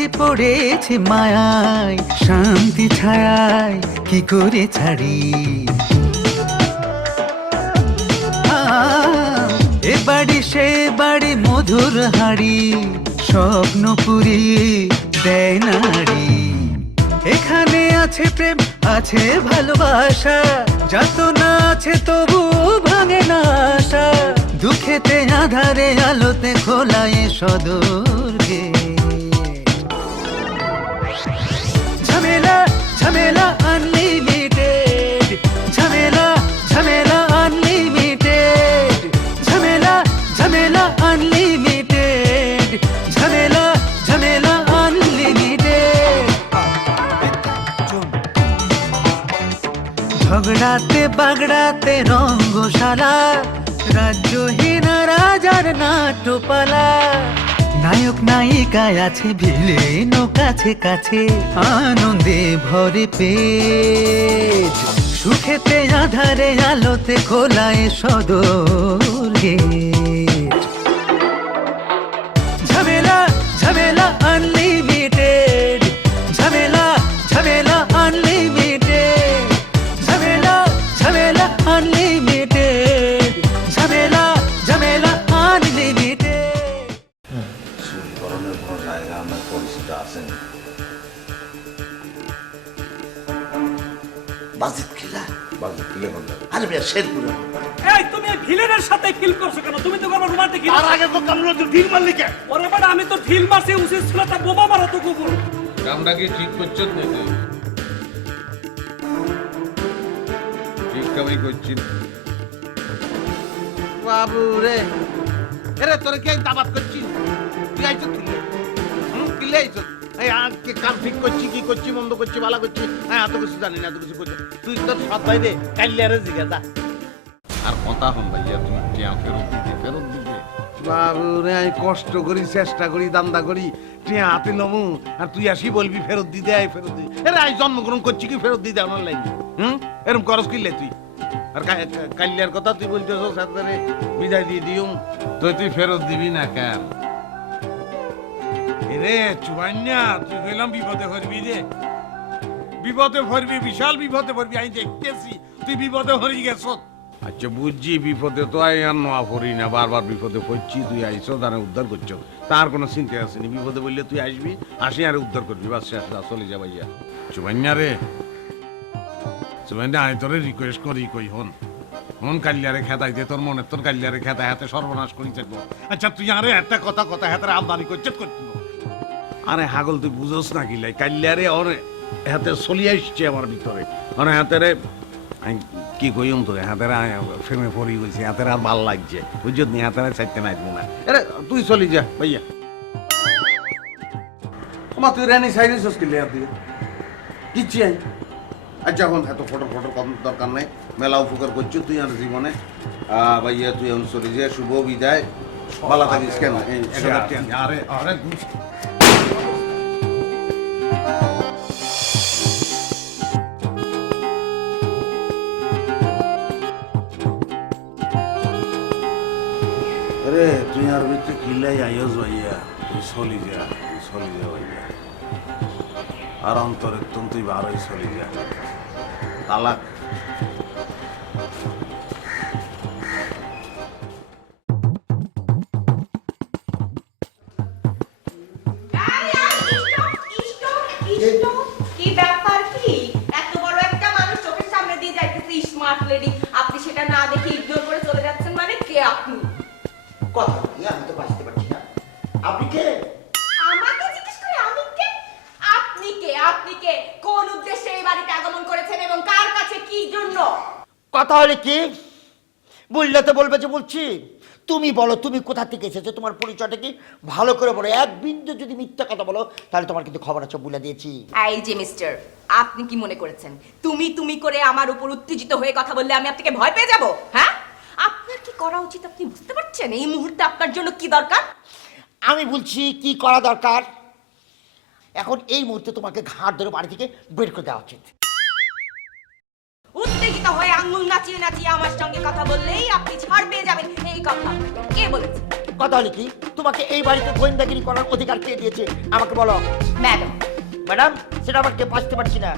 পড়েছি পড়েছি মায়ায়, শান্তি ছায়ায় কি করে ছাড়ি। এ বাড়ি সে বাড়ি মধুর হাড়ি, স্বপ্ন পুরিয়ে দেয় নারী। এখানে আছে প্রেম আছে ভালোবাসা, যাতনা আছে তবু ভাঙে না আশা। দুঃখেতে আধারে আলোতে খোলায় সদর গেট। ঝামেলা ঝামেলা আনলিমিটেড, ঝামেলা ঝামেলা আনলিমিটেড, ঝামেলা ঝামেলা আনলিমিটেড, ঝামেলা ঝামেলা আনলিমিটেড। ঝগড়াতে বাগড়াতে রঙ্গশালা, রাজ্যহীন রাজার নাট্যপালা। নায়ক নায়িকায় আছে ভিলেন কাছে কাছে, আনন্দে ভরে পেট। সুখেতে আধারে আলোতে খোলায় সদর গেট। ঝামেলা ঝামেলা আনলিমিটেড, ঝামেলা ঝামেলা আনলিমিটেড, ঝামেলা ঝামেলা আনলিমিটেড, ঝামেলা ঝামেলা আনলিমিটেড। ধরনের কোনো জায়গা আমার পরিচিত আছেন? বাজিত খিলা, বাজে ফিলে বলতে আরে ভাই শেরপুরে। এই তুমি এই ভিলেনের সাথে খিল করছো কেন? তুমি তো আমার রোমান্টিক তার আগে তো কামড়ে তুই ঢিল মারলি কেন? ওরে বাড়া, আমি তো ঢিল মারছি, উচিত ছিল তা বোমা মারা তো কুকুর। কামটা কি ঠিক করছেন নাকি? ঠিক কামাই করছেন বাবু রে, এরে তোরে কে দাবাত করছিস? তুই আইছ কিলে আইছ? এই আজকে কাম ঠিক করছি কি করছি মন্দ করছি ভালো করছি হ্যাঁ এত কিছু জানি না, এত কিছু করছি তুই তোর সৎ ভাই দে কাইলে জিজ্ঞাসা। আর কথা হন ভাইয়া, তুমি টিয়া ফেরত দিতে বাবু রে, আমি কষ্ট করি চেষ্টা করি দান্দা করি টিয়া হাতে নমু, আর তুই আসি বলবি ফেরত দিতে আয় ফেরত দিতে। এরে আই জন্মগ্রহণ করছি কি ফেরত দিতে আমার লাইন? এরকম করস কিনলে তুই? আর কাইলিয়ার কথা তুই বলতেছ সাথে বিদায় দিয়ে দিও তুই ফেরত দিবি না কেন? রে চুয়ান্না, তুই কইলাম বিপদে পড়বি রে, বিপদে পড়বি, বিশাল বিপদে পড়বি। আমি দেখতেছি তুই বিপদে পড়ি গেছ। আচ্ছা বুঝছি বিপদে তো আই আর নোয়া পড়ি না, বারবার বিপদে পড়ছি, তুই আইস তারা উদ্ধার করছো, তার কোনো চিন্তা আসেনি। বিপদে বললে তুই আসবি, আসি আর উদ্ধার করবি, বাস শেষ, চলে যা ভাইয়া। চুয়ান্না রে, চুয়ান্না আমি তোরে রিকোয়েস্ট করি কই হন হন কাল্যারে খেতাইতে তোর মনে তোর কাল্যারে খেতায় হাতে সর্বনাশ করি থাকবো। আচ্ছা তুই আরে একটা কথা কথা হাতে আমদানি করছে করছিল। আরে হাগল তুই বুঝোস না কি লাই কাল্যারে ওরে হাতে চলি আসছে আমার ভিতরে, মানে হাতেরে কি কইম তোরে হাতেরা ফেমে পড়ি গেছি, হাতেরা আর ভাল লাগছে বুঝছো নি, হাতেরা চাইতে নাই না। আরে তুই চলি যা ভাইয়া। তোমার তুই রানি সাইরিস কিনলে তুই কিচ্ছি আই। আচ্ছা এখন এত ফটো ফটো কম দরকার নাই, মেলা উপকার করছো তুই আর জীবনে। ভাইয়া তুই এখন চলি যা, শুভ বিদায়, ভালো থাকিস। কেন আরে আরে আরে তুই আর ভিতরে কিল্লাই আইস ভাইয়া, তুই চলি যা, তুই চলি যা ভাইয়া। আর অন্তরের তুই বারোই চলি যা, তালাক। কি ব্যাপার কি? এত বড় একটা মানুষ চোখের সামনে দিয়ে যাইতেছে স্মার্ট লেডি, আপনি সেটা না দেখে ইগনোর করে চলে যাচ্ছেন মানে? কে আপনি? কথা বলি, আমি তো বাঁচতে পারছি না। আপনি কে? আমাকে জিজ্ঞেস করে আমি কে? আপনি কে? আপনি কে? কোন উদ্দেশ্যে এই বাড়িতে আগমন করেছেন এবং কার কাছে কি জন্য? কথা হলে কি বললে তো বলবে যে বলছি। তুমি বলো তুমি কোথা থেকে এসেছো, তোমার পরিচয়টা কি ভালো করে বলো। এক বিন্দু যদি মিথ্যা কথা বলো তাহলে তোমার কিন্তু খবর আছে বলে দিয়েছি। এই যে মিস্টার, আপনি কি মনে করেছেন তুমি তুমি করে আমার উপর উত্তেজিত হয়ে কথা বললে আমি আপনাকে ভয় পেয়ে যাব? হ্যাঁ, আপনার কি করা উচিত আপনি বুঝতে পারছেন? এই মুহূর্তে আপনার জন্য কি দরকার? আমি বলছি কি করা দরকার। এখন এই মুহূর্তে তোমাকে ঘাট ধরে বাড়ি থেকে বের করে দেওয়া উচিত। উত্তেজিত হয়ে আঙ্গুল নাচিয়ে নাচিয়ে আমার সঙ্গে কথা বললেই আপনি ছাড় পেয়ে যাবেন, এই কথা আপনাকে কে বলেছে? কথা হলো কি, তোমাকে এই বাড়িতে গোয়েন্দাগিরি করার অধিকার কে দিয়েছে আমাকে বলো। ম্যাডাম, ম্যাডাম, সেটা আমাকে বাঁচতে পারছি না।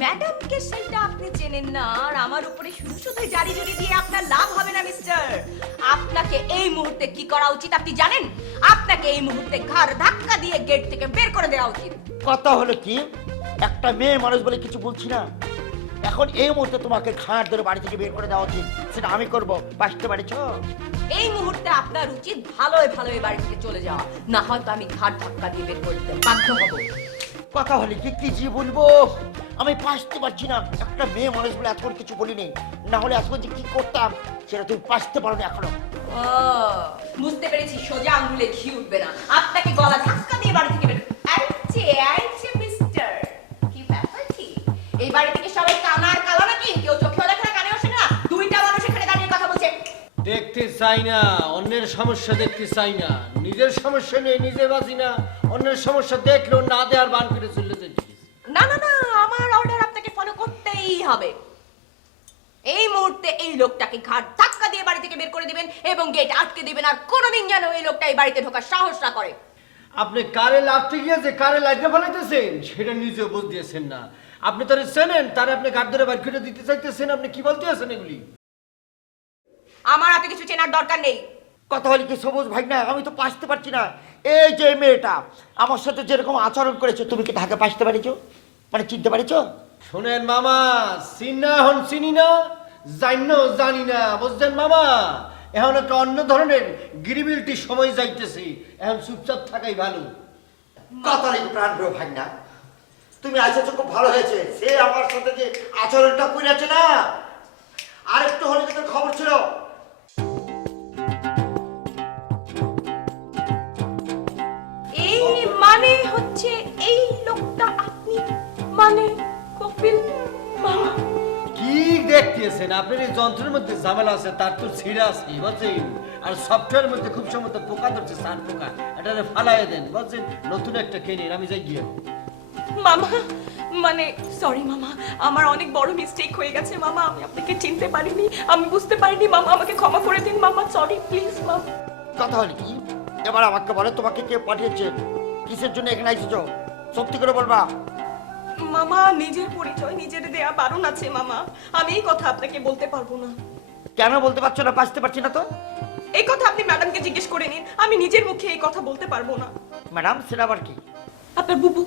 ম্যাডামকে সেটা আপনি চেনেন না, আর আমার উপরে শুধু শুধু জারি জুরি দিয়ে আপনার লাভ হবে না মিস্টার। আপনাকে এই মুহূর্তে কি করা উচিত আপনি জানেন? আপনাকে এই মুহূর্তে ঘাড় ধাক্কা দিয়ে গেট থেকে বের করে দেওয়া উচিত। কথা হলো কি, একটা মেয়ে মানুষ বলে কিছু বলছি না, এখন এই মুহূর্তে তোমাকে ঘাট ধরে বাড়ি থেকে বের করে দেওয়া উচিত। সেটা আমি করব, বাঁচতে পারছো? এই মুহূর্তে আপনার উচিত ভালোই ভালোই বাড়ি থেকে চলে যাওয়া, না হয়তো আমি ঘাড় ধাক্কা দিয়ে বের করে দিতে বাধ্য হব। কথা হলো কি, কি যে বলবো আমি বাঁচতে পারছি না। একটা মেয়ে মানুষ বলে এত কিছু বলিনি, না হলে আজকে যে কি করতাম সেটা তুমি বাঁচতে পারো না এখনো। ও, বুঝতে পেরেছি, সোজা আঙ্গুলে ঘি উঠবে না। আপনাকে গলা ধাক্কা দিয়ে বাড়ি থেকে বের আইছে মিস্টার। কি ব্যাপার কি? এই বাড়ি থেকে সবাই কানার কালা নাকি? কেউ চোখেও দেখে না, কানেও শোনে না? দুইটা মানুষ এখানে দাঁড়িয়ে কথা বলছে। দেখতে চাই না, অন্যের সমস্যা দেখতে চাই না। নিজের সমস্যা নিয়ে নিজে বাঁচি না, অন্যের সমস্যা দেখলেও না দেওয়ার বান করে চলে যেতে। না না না, আমার অর্ডার আপনাকে ফলো করতেই হবে। এই মুহূর্তে এই লোকটাকে ঘাট ধাক্কা দিয়ে বাড়ি থেকে বের করে দিবেন এবং গেট আটকে দিবেন, আর কোনোদিন যেন এই লোকটা এই বাড়িতে ঢোকার সাহস না করে। আপনি কারে লাগতে গিয়েছে, কারে লাগতে ফেলাইতেছেন সেটা নিজেও বুঝ দিয়েছেন না। আপনি তারা চেনেন, তারা আপনি ঘাট ধরে বাড়ি করে দিতে চাইতেছেন। আপনি কি বলতে আছেন এগুলি? আমার হাতে কিছু চেনার দরকার নেই। কথা হলো কি সবুজ ভাই, না আমি তো বাঁচতে পারছি না। এই যে মেয়েটা আমার সাথে যেরকম আচরণ করেছে, তুমি কি তাকে বাঁচতে পারিছো, মানে চিনতে পারিছো? শোনেন মামা, চিনা হন চিনি না, জানি না, বুঝছেন মামা? এখন একটা অন্য ধরনের গিরিবিলিটির সময় যাইতেছি, এখন চুপচাপ থাকাই ভালো। কথা হলো প্রাণ প্রিয় ভাই, না তুমি আসেছো খুব ভালো হয়েছে। সে আমার সাথে যে আচরণটা করেছে না, আরেকটু হলে তোর খবর ছিল। এই মানে হচ্ছে এই লোকটা আপনি, মানে কপিল মামা। কি দেখতেছেন? আপনার এই যন্ত্রের মধ্যে ঝামেলা আছে, তার তো ছিঁড়া আছে বুঝছেন, আর সফটওয়্যারের মধ্যে খুব সম্ভবত পোকা ধরছে, সার পোকা। এটা ফালাই দেন বুঝছেন, নতুন একটা কেনেন, আমি যাই গিয়ে। মামা, মানে সরি মামা, আমার অনেক বড় মিস্টেক হয়ে গেছে মামা। আমি আপনাকে চিনতে পারিনি, আমি বুঝতে পারিনি মামা, আমাকে ক্ষমা করে দিন মামা। সরি প্লিজ মামা। কথা হলো কি, এবার আমাকে বলো তোমাকে কে পাঠিয়েছে, কিসের জন্য এখানে এসেছো, সত্যি করে বলবা। মামা, নিজের পরিচয় নিজের দেয়া বারণ আছে মামা, আমি এই কথা আপনাকে বলতে পারবো না। কেন বলতে পারছো না? বাঁচতে পারছি না তো। এই কথা আপনি ম্যাডামকে জিজ্ঞেস করে নিন, আমি নিজের মুখে এই কথা বলতে পারবো না। ম্যাডাম, সেটা আবার কি? আপনার বুবু।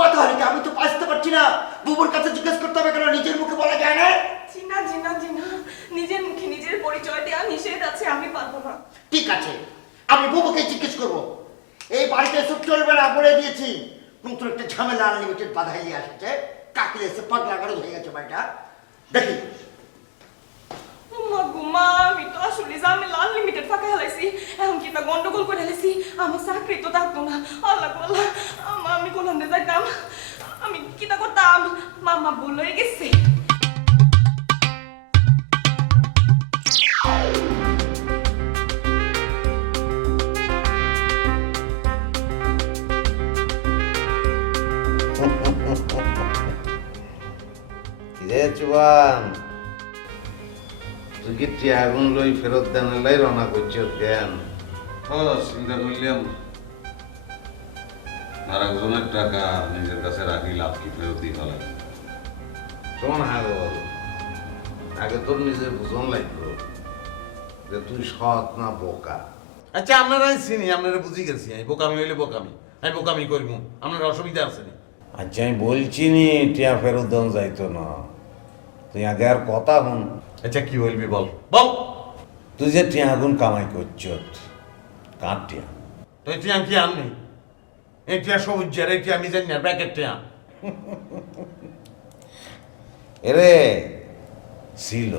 কথা হলো কি, আমি তো বাঁচতে পারছি না, বুবুর কাছে জিজ্ঞেস করতে হবে কেন? নিজের মুখে বলা যায় না? জিনা জিনা জিনা, নিজের মুখে নিজের পরিচয় দেয়া নিষেধ আছে, আমি পারবো না। ঠিক আছে, আমি বুবুকে জিজ্ঞেস করবো। এই বাড়িতে সব চলবে না, বলে দিয়েছি। নতুন একটা ঝামেলা আনলিমিটেড বাধাই নিয়ে আসছে, কাকলে এসে পাগলা করে হয়ে গেছে বাড়িটা। দেখি মা, আমি তো আসলে ঝামেলা আনলিমিটেড ফাঁকা হেলাইছি, এখন কিনা গন্ডগোল করে হেলাইছি, আমার চাকরি তো থাকতো না। আল্লাহ আল্লাহ, আমি কোলান্ডে যাইতাম, আমি কিটা করতাম, মামা ভুল হয়ে গেছে। কিরে চুবান, তুই কি টিয়াগুন লই ফেরত দেন লাই রওনা করছিস কেন? চিন্তা করলাম আর একজনের টাকা নিজের কাছে রাখি, লাভ কি ফেরত দিয়ে ফেলা। শোন হাগল, আগে তোর নিজের বুঝন লাগলো যে তুই সৎ না বোকা। আচ্ছা, আপনারা চিনি, আপনারা বুঝি গেছি, আমি বোকামি হইলে বোকামি, আমি বোকামি করব, আপনার অসুবিধা আছে না? আচ্ছা, আমি বলছি নি টিয়া ফেরত দেন যাইতো না, তুই আগে আর কথা হন। আচ্ছা, কি বলবি বল বল। তুই যে টিয়া আগুন কামাই করছ, কার টিয়া? তো এই টিয়া কি আননি? এই টিয়া সবুজের, এই টিয়া মিজান না, ব্যাকেট টিয়া। এরে ছিল,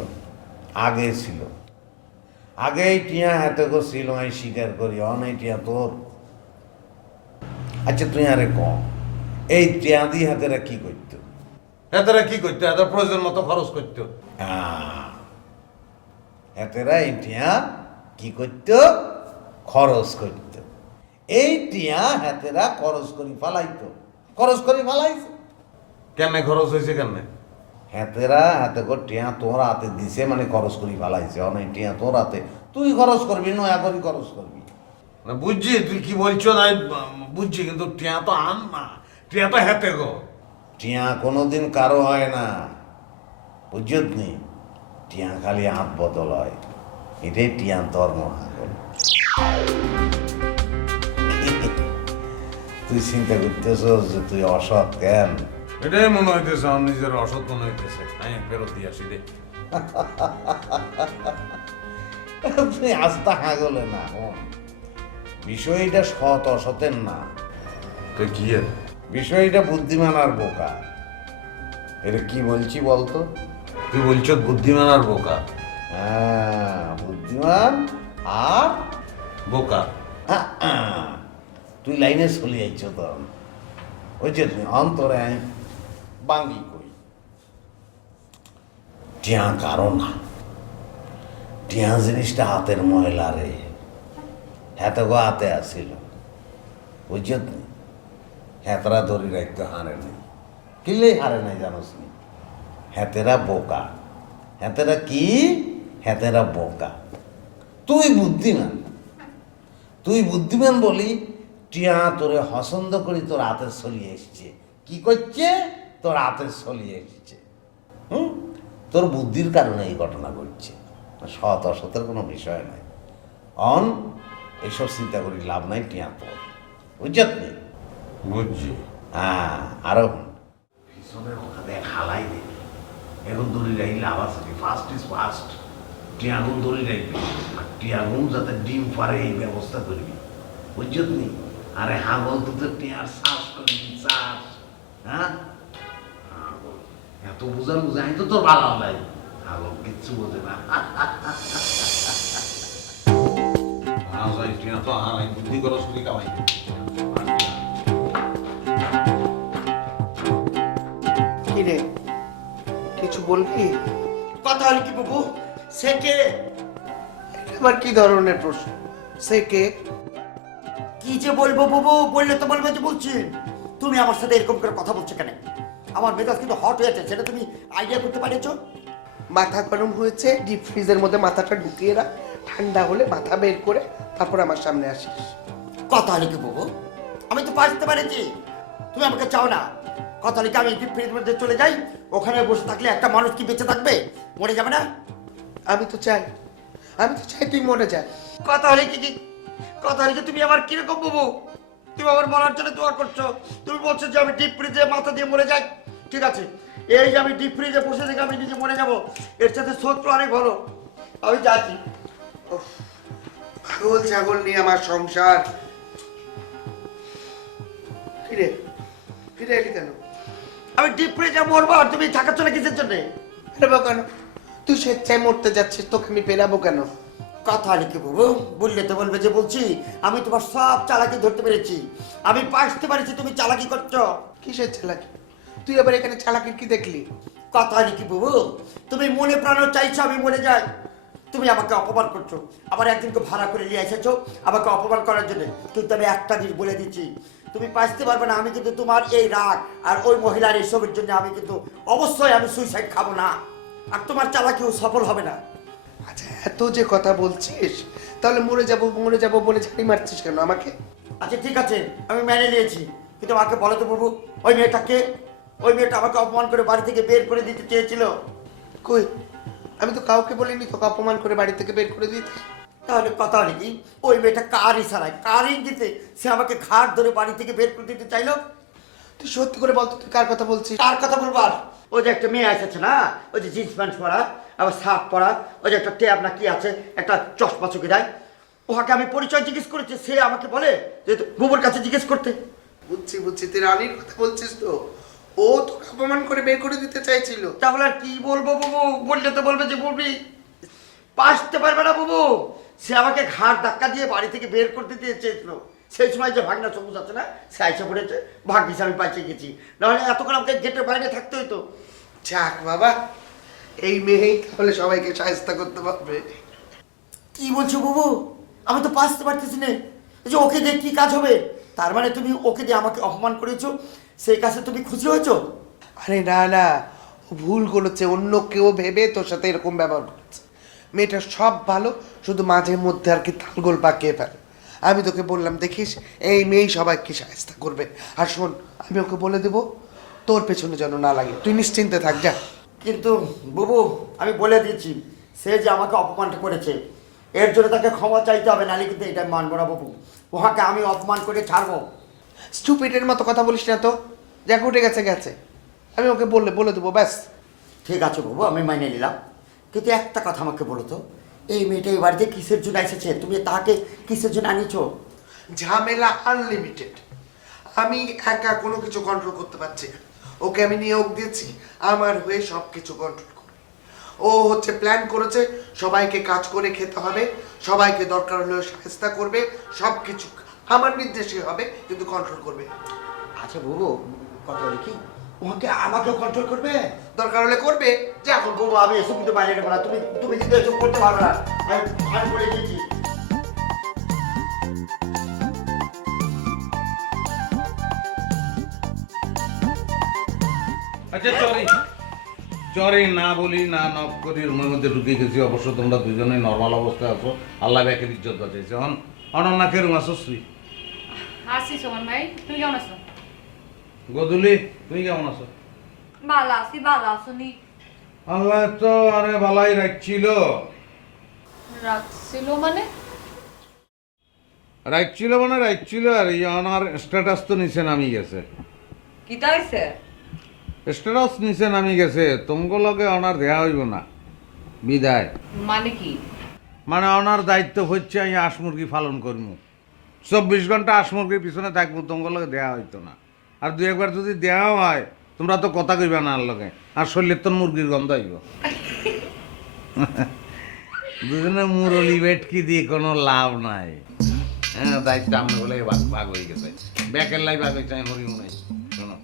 আগে ছিল, আগে এই টিয়া হাতে ছিল, আমি স্বীকার করি, অনেক টিয়া তোর। আচ্ছা তুই আরে কম, এই টিয়া দিয়ে হাতেরা কি করতো? এতরা কি করতো? এত প্রয়োজন মতো খরচ করতো। এতেরা এই টিয়া কি করতো? খরচ করত। এই টিয়া হাতেরা খরচ করি ফালাইতো, খরচ করি ফালাইছে। কেমনে খরচ হয়েছে? কেমনে? হাতেরা হাতে করে টিয়া তোর হাতে দিছে, মানে খরচ করি ফালাইছে। অনেক টিয়া তোর হাতে, তুই খরচ করবি, নয়া করি খরচ করবি। না বুঝছি তুই কি বলছো না বুঝছি, কিন্তু টিয়া তো আন না, টিয়া তো হেতে গো। টিয়া কোনোদিন কারো হয় না, বুঝছত নি? টিয়া খালি হাত বদল হয়, এটাই টিয়া ধর্ম। হাগল তুই চিন্তা করতেছ যে তুই অসৎ কেন? এটাই মনে হইতেছে, আমার নিজের অসৎ মনে হইতেছে। আমি ফেরত দিয়ে আসি রে। তুই আস্তা হাগলে না, বিষয়টা সৎ অসতের না, তুই কি এর? বিষয়টা বুদ্ধিমান আর বোকা। এটা কি বলছি বলতো? তুই বলছ বুদ্ধিমান আর বোকা? হ্যাঁ, বুদ্ধিমান আর বোকা। তুই লাইনে চলে যাইছ তখন, ওই যে তুই অন্তরে আমি বাঙ্গি কই। টিয়া কারো না, টিয়া জিনিসটা হাতের ময়লা রে, হেতে গো হাতে আসিল, বুঝছত নি? হেতরা ধরি রাখতে হারে নাই, কিলেই হারে নাই জানোস নি? হেতেরা বোকা। হেতেরা কি? হেতেরা বোকা। তুই বুদ্ধিমান, তুই বুদ্ধিমান বলি টিয়া তোরে পছন্দ করি তোর হাতে চলিয়ে এসছে। কি করছে? তোর হাতে চলিয়ে এসছে। তোর বুদ্ধির কারণে এই ঘটনা ঘটছে, সৎ অসতের কোনো বিষয় নাই। অন এসব চিন্তা করি লাভ নাই, টিয়া তোর, বুঝছত নি? বুঝছি। হ্যাঁ, আরো পিছনের ওখানে হালাই দেবে, এখন দড়ি রাখলে আবার ফার্স্ট ইজ ফার্স্ট। টিয়াগুন দড়ি রাখবি, আর টিয়াগুন যাতে ডিম পারে এই ব্যবস্থা করবি, বুঝছত নি? আরে হাগল তো তোর টিয়ার শ্বাস করবি, শ্বাস। হ্যাঁ, হাগল এত বোঝার বোঝা, আমি তো তোর ভালো নাই। হাগল কিচ্ছু বোঝে না। টিয়া তো হারাই, বুদ্ধি করো শুনি কামাই। কি রে, কিছু বলবি? কথা হলো কি বাবু? সে কে? আবার কি ধরনের প্রশ্ন? সে কে? কি যে বলবো বাবু? বললে তো বলবে যে বলছি। তুমি আমার সাথে এরকম করে কথা বলছো কেন? আমার মেজাজ কিন্তু হট হয়েছে, সেটা তুমি আইডিয়া করতে পারছো? মাথা গরম হয়েছে, ডিপ ফ্রিজের মধ্যে মাথাটা ঢুকিয়ে রাখ, ঠান্ডা হলে মাথা বের করে তারপর আমার সামনে আসিস। কথা হলো কি বাবু? আমি তো পারতে পারেছি, তুমি আমাকে চাও না। কথা হলো কি, আমি ডিপ ফ্রিজের মধ্যে চলে যাই, ওখানে বসে থাকলে একটা মানুষ কি বেঁচে থাকবে? মরে যাবে না? আমি তো চাই তুই মরে যা। কথা হলো কি? কথা হলো কি, তুমি আমার কিরকম বাবু? তুমি আমার মরার জন্য দোয়া করছো, তুমি বলছো যে আমি ডিপ ফ্রিজে মাথা দিয়ে মরে যাই। ঠিক আছে, এই যে আমি ডিপ ফ্রিজে বসে থেকে আমি নিজে মরে যাব, এর সাথে শত্রু অনেক ভালো। আমি যাচ্ছি। পাগল ছাগল নিয়ে আমার সংসার। কিরে এলি কেন? আমি ডিপ ফ্রিজে মরবো আর তুমি থাকাচ্ছ না কিসের জন্য? ফেরাবো কেন? তুই স্বেচ্ছায় মরতে যাচ্ছিস, তোকে আমি ফেরাবো কেন? কথা লিখে বাবু, বললে তো বলবে যে বলছি। আমি তোমার সব চালাকি ধরতে পেরেছি, আমি পারতে পারছি তুমি চালাকি করছো। কিসের চালাকি? তুই আবার এখানে চালাকির কি দেখলি? কথা লিখি বাবু, তুমি মনে প্রাণ চাইছো আমি মরে যাই, তুমি আমাকে অপমান করছো। আবার একদিনকে ভাড়া করে নিয়ে এসেছো আমাকে অপমান করার জন্য। কিন্তু আমি একটা জিনিস বলে দিচ্ছি, তুমি বাঁচতে পারবে না। আমি কিন্তু তোমার এই রাগ আর ওই মহিলার এইসবের জন্য আমি কিন্তু অবশ্যই আমি সুইসাইড খাবো না, আর তোমার চালাকিও সফল হবে না। আচ্ছা, এত যে কথা বলছিস, তাহলে মরে যাবো বলে ঝাড়ি মারছিস কেন আমাকে? আচ্ছা ঠিক আছে, আমি মেনে নিয়েছি, কিন্তু আমাকে বলো তো বাবু, ওই মেয়েটাকে? ওই মেয়েটা আমাকে অপমান করে বাড়ি থেকে বের করে দিতে চেয়েছিল। কই, আমি তো কাউকে বলিনি তোকে অপমান করে বাড়ি থেকে বের করে দিতে। তাহলে কথা হলে কি, ওই মেয়েটা কার ইশারায়, কার ইঙ্গিতে সে আমাকে ঘাট ধরে বাড়ি থেকে বের করে দিতে চাইলো? তুই সত্যি করে বলতো তুই কার কথা বলছিস? কার কথা বলবার? ওই যে একটা মেয়ে এসেছে না, ওই যে জিন্স প্যান্ট পরা, আবার শার্ট পরা, ওই যে একটা ট্যাব না কি আছে, একটা চশমা চোখে দেয়, ওকে আমি পরিচয় জিজ্ঞেস করেছি, সে আমাকে বলে যে বুবুর কাছে জিজ্ঞেস করতে। বুঝছি তুই রানীর কথা বলছিস তো? ও তোকে অপমান করে বের করে দিতে চাইছিল। তাহলে আর কি বলবো বাবু? বললে তো বলবে যে বলবি, পারতে পারবে না বাবু। সে আমাকে ঘাট ধাক্কা দিয়ে বাড়ি থেকে বের করতে দিয়ে চেয়েছিল। সেই সময় যে ভাগনা সবুজ আছে না, সে আইসা পড়েছে, ভাগ্যিস আমি পাইছে গেছি, নাহলে এতক্ষণ আমাকে গেটের বাইরে থাকতে হইতো। যাক বাবা, এই মেয়েই তাহলে সবাইকে সাহায্য করতে পারবে। কি বলছো বাবু? আমি তো বাঁচতে পারতেছি না, যে ওকে দিয়ে কি কাজ হবে? তার মানে তুমি ওকে দিয়ে আমাকে অপমান করেছো, সেই কাজে তুমি খুশি হয়েছো? আরে না, ও ভুল করেছে, অন্য কেউ ভেবে তোর সাথে এরকম ব্যবহার করেছে। মেয়েটা সব ভালো, শুধু মাঝে মধ্যে আর কি তালগোল পাকিয়ে ফেলে। আমি তোকে বললাম দেখিস এই মেয়েই সবাইকে সাহায্য করবে। আর শোন, আমি ওকে বলে দেবো তোর পেছনে যেন না লাগে, তুই নিশ্চিন্তে থাক যা। কিন্তু বুবু, আমি বলে দিচ্ছি, সে যে আমাকে অপমানটা করেছে এর জন্য তাকে ক্ষমা চাইতে হবে, নাহলে কিন্তু এটা মানবো না বাবু। ওহাকে আমি অপমান করে ছাড়বো। স্টুপিডের মতো কথা বলিস না তো, যাক উঠে গেছে গেছে, আমি ওকে বলে দেবো ব্যাস। ঠিক আছে বাবু, আমি মাইনে নিলাম, কিন্তু একটা কথা আমাকে বলো তো, এই মেয়েটা এই বাড়িতে কিসের জন্য এসেছে? তুমি তাকে কিসের জন্য আনিছো? ঝামেলা আনলিমিটেড, আমি একা কোনো কিছু কন্ট্রোল করতে পারছি না। ওকে আমি নিয়োগ দিয়েছি আমার হয়ে সব কিছু কন্ট্রোল করবে। ও হচ্ছে প্ল্যান করেছে সবাইকে কাজ করে খেতে হবে, সবাইকে দরকার হলেও সাহায্য করবে, সব কিছু আমার নির্দেশে হবে, কিন্তু কন্ট্রোল করবে। আচ্ছা বাবু, কথা বলি কি, ওকে আমাকেও কন্ট্রোল করবে? দরকার হলে করবে। যে এখন বাবু আমি এসব কিন্তু বাইরে নেবো না, তুমি কিন্তু এসব করতে পারো না, আমি বলে দিয়েছি। আচ্ছা চরে না বলি না নক করি রুমের মধ্যে ঢুকে গেছি। অবশ্য তোমরা দুজনেই নর্মাল অবস্থায় আছো, আল্লাহ ব্যাকের ইজ্জত বাঁচাইছে। অনন্যা কে রুম আসছি আসি সোমান ভাই, তুমি কেমন আছো? গদুলি তুই কেমন আছো? ভালো আছি, ভালো আছো নি? আল্লাহ তো আরে ভালাই রাখছিল। রাখছিল মানে? রাখছিল আর এই অনার স্ট্যাটাস তো নিচে নামি গেছে। কিটা হইছে? স্ট্যাটাস নিচে নামি গেছে, তোমাকে লগে অনার দেয়া হইব না, বিদায়। মানে কি? মানে অনার দায়িত্ব হচ্ছে আমি হাঁস মুরগি পালন করবো, 24 ঘন্টা হাঁস মুরগির পিছনে থাকবো, তোমাকে লগে দেওয়া হইতো না। আর দু একবার যদি দেওয়া হয় তোমরা তো কথা কইবা না আর লগে, আর শরীরের তো মুরগির গন্ধ আইব। দুজনে মুরলি বেটকি দিয়ে কোনো লাভ নাই। হ্যাঁ, দায়িত্ব আমরা বলে ভাগ হয়ে গেছে, ব্যাকের লাই ভাগ হয়েছে, আমি হরিও নাই। শোনো,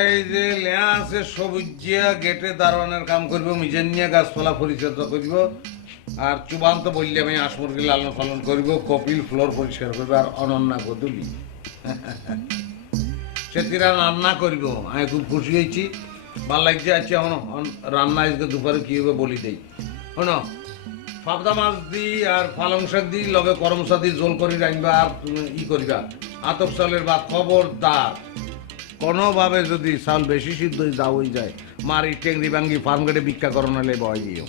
এই যে লেয়া আছে সবুজিয়া গেটে দারোয়ানের কাম করবো, মিজের নিয়ে গাছপালা পরিচর্যা করবো, আর চুবান তো বললে আমি হাঁস মুরগি লালন পালন করবো, কপিল ফ্লোর পরিষ্কার করবো, আর অনন্যা গদুলি সেটিরা রান্না করবো। আমি খুব খুশি হয়েছি, ভাল লাগছে। আচ্ছা রান্না আজকে দুপুরে কি হবে বলি দেই। শোনো, পাবদা মাছ দি আর পালং শাক দি লগে করমসা দি জোল করি রাখবা, আর ই করিবা আতপ চালের বা খবরদার কোনোভাবে যদি চাউল বেশি সিদ্ধ হয়ে যায় মারি টেংরি ভাঙ্গি ফার্ম গেটে ভিক্ষা করোনালে বয় দিও।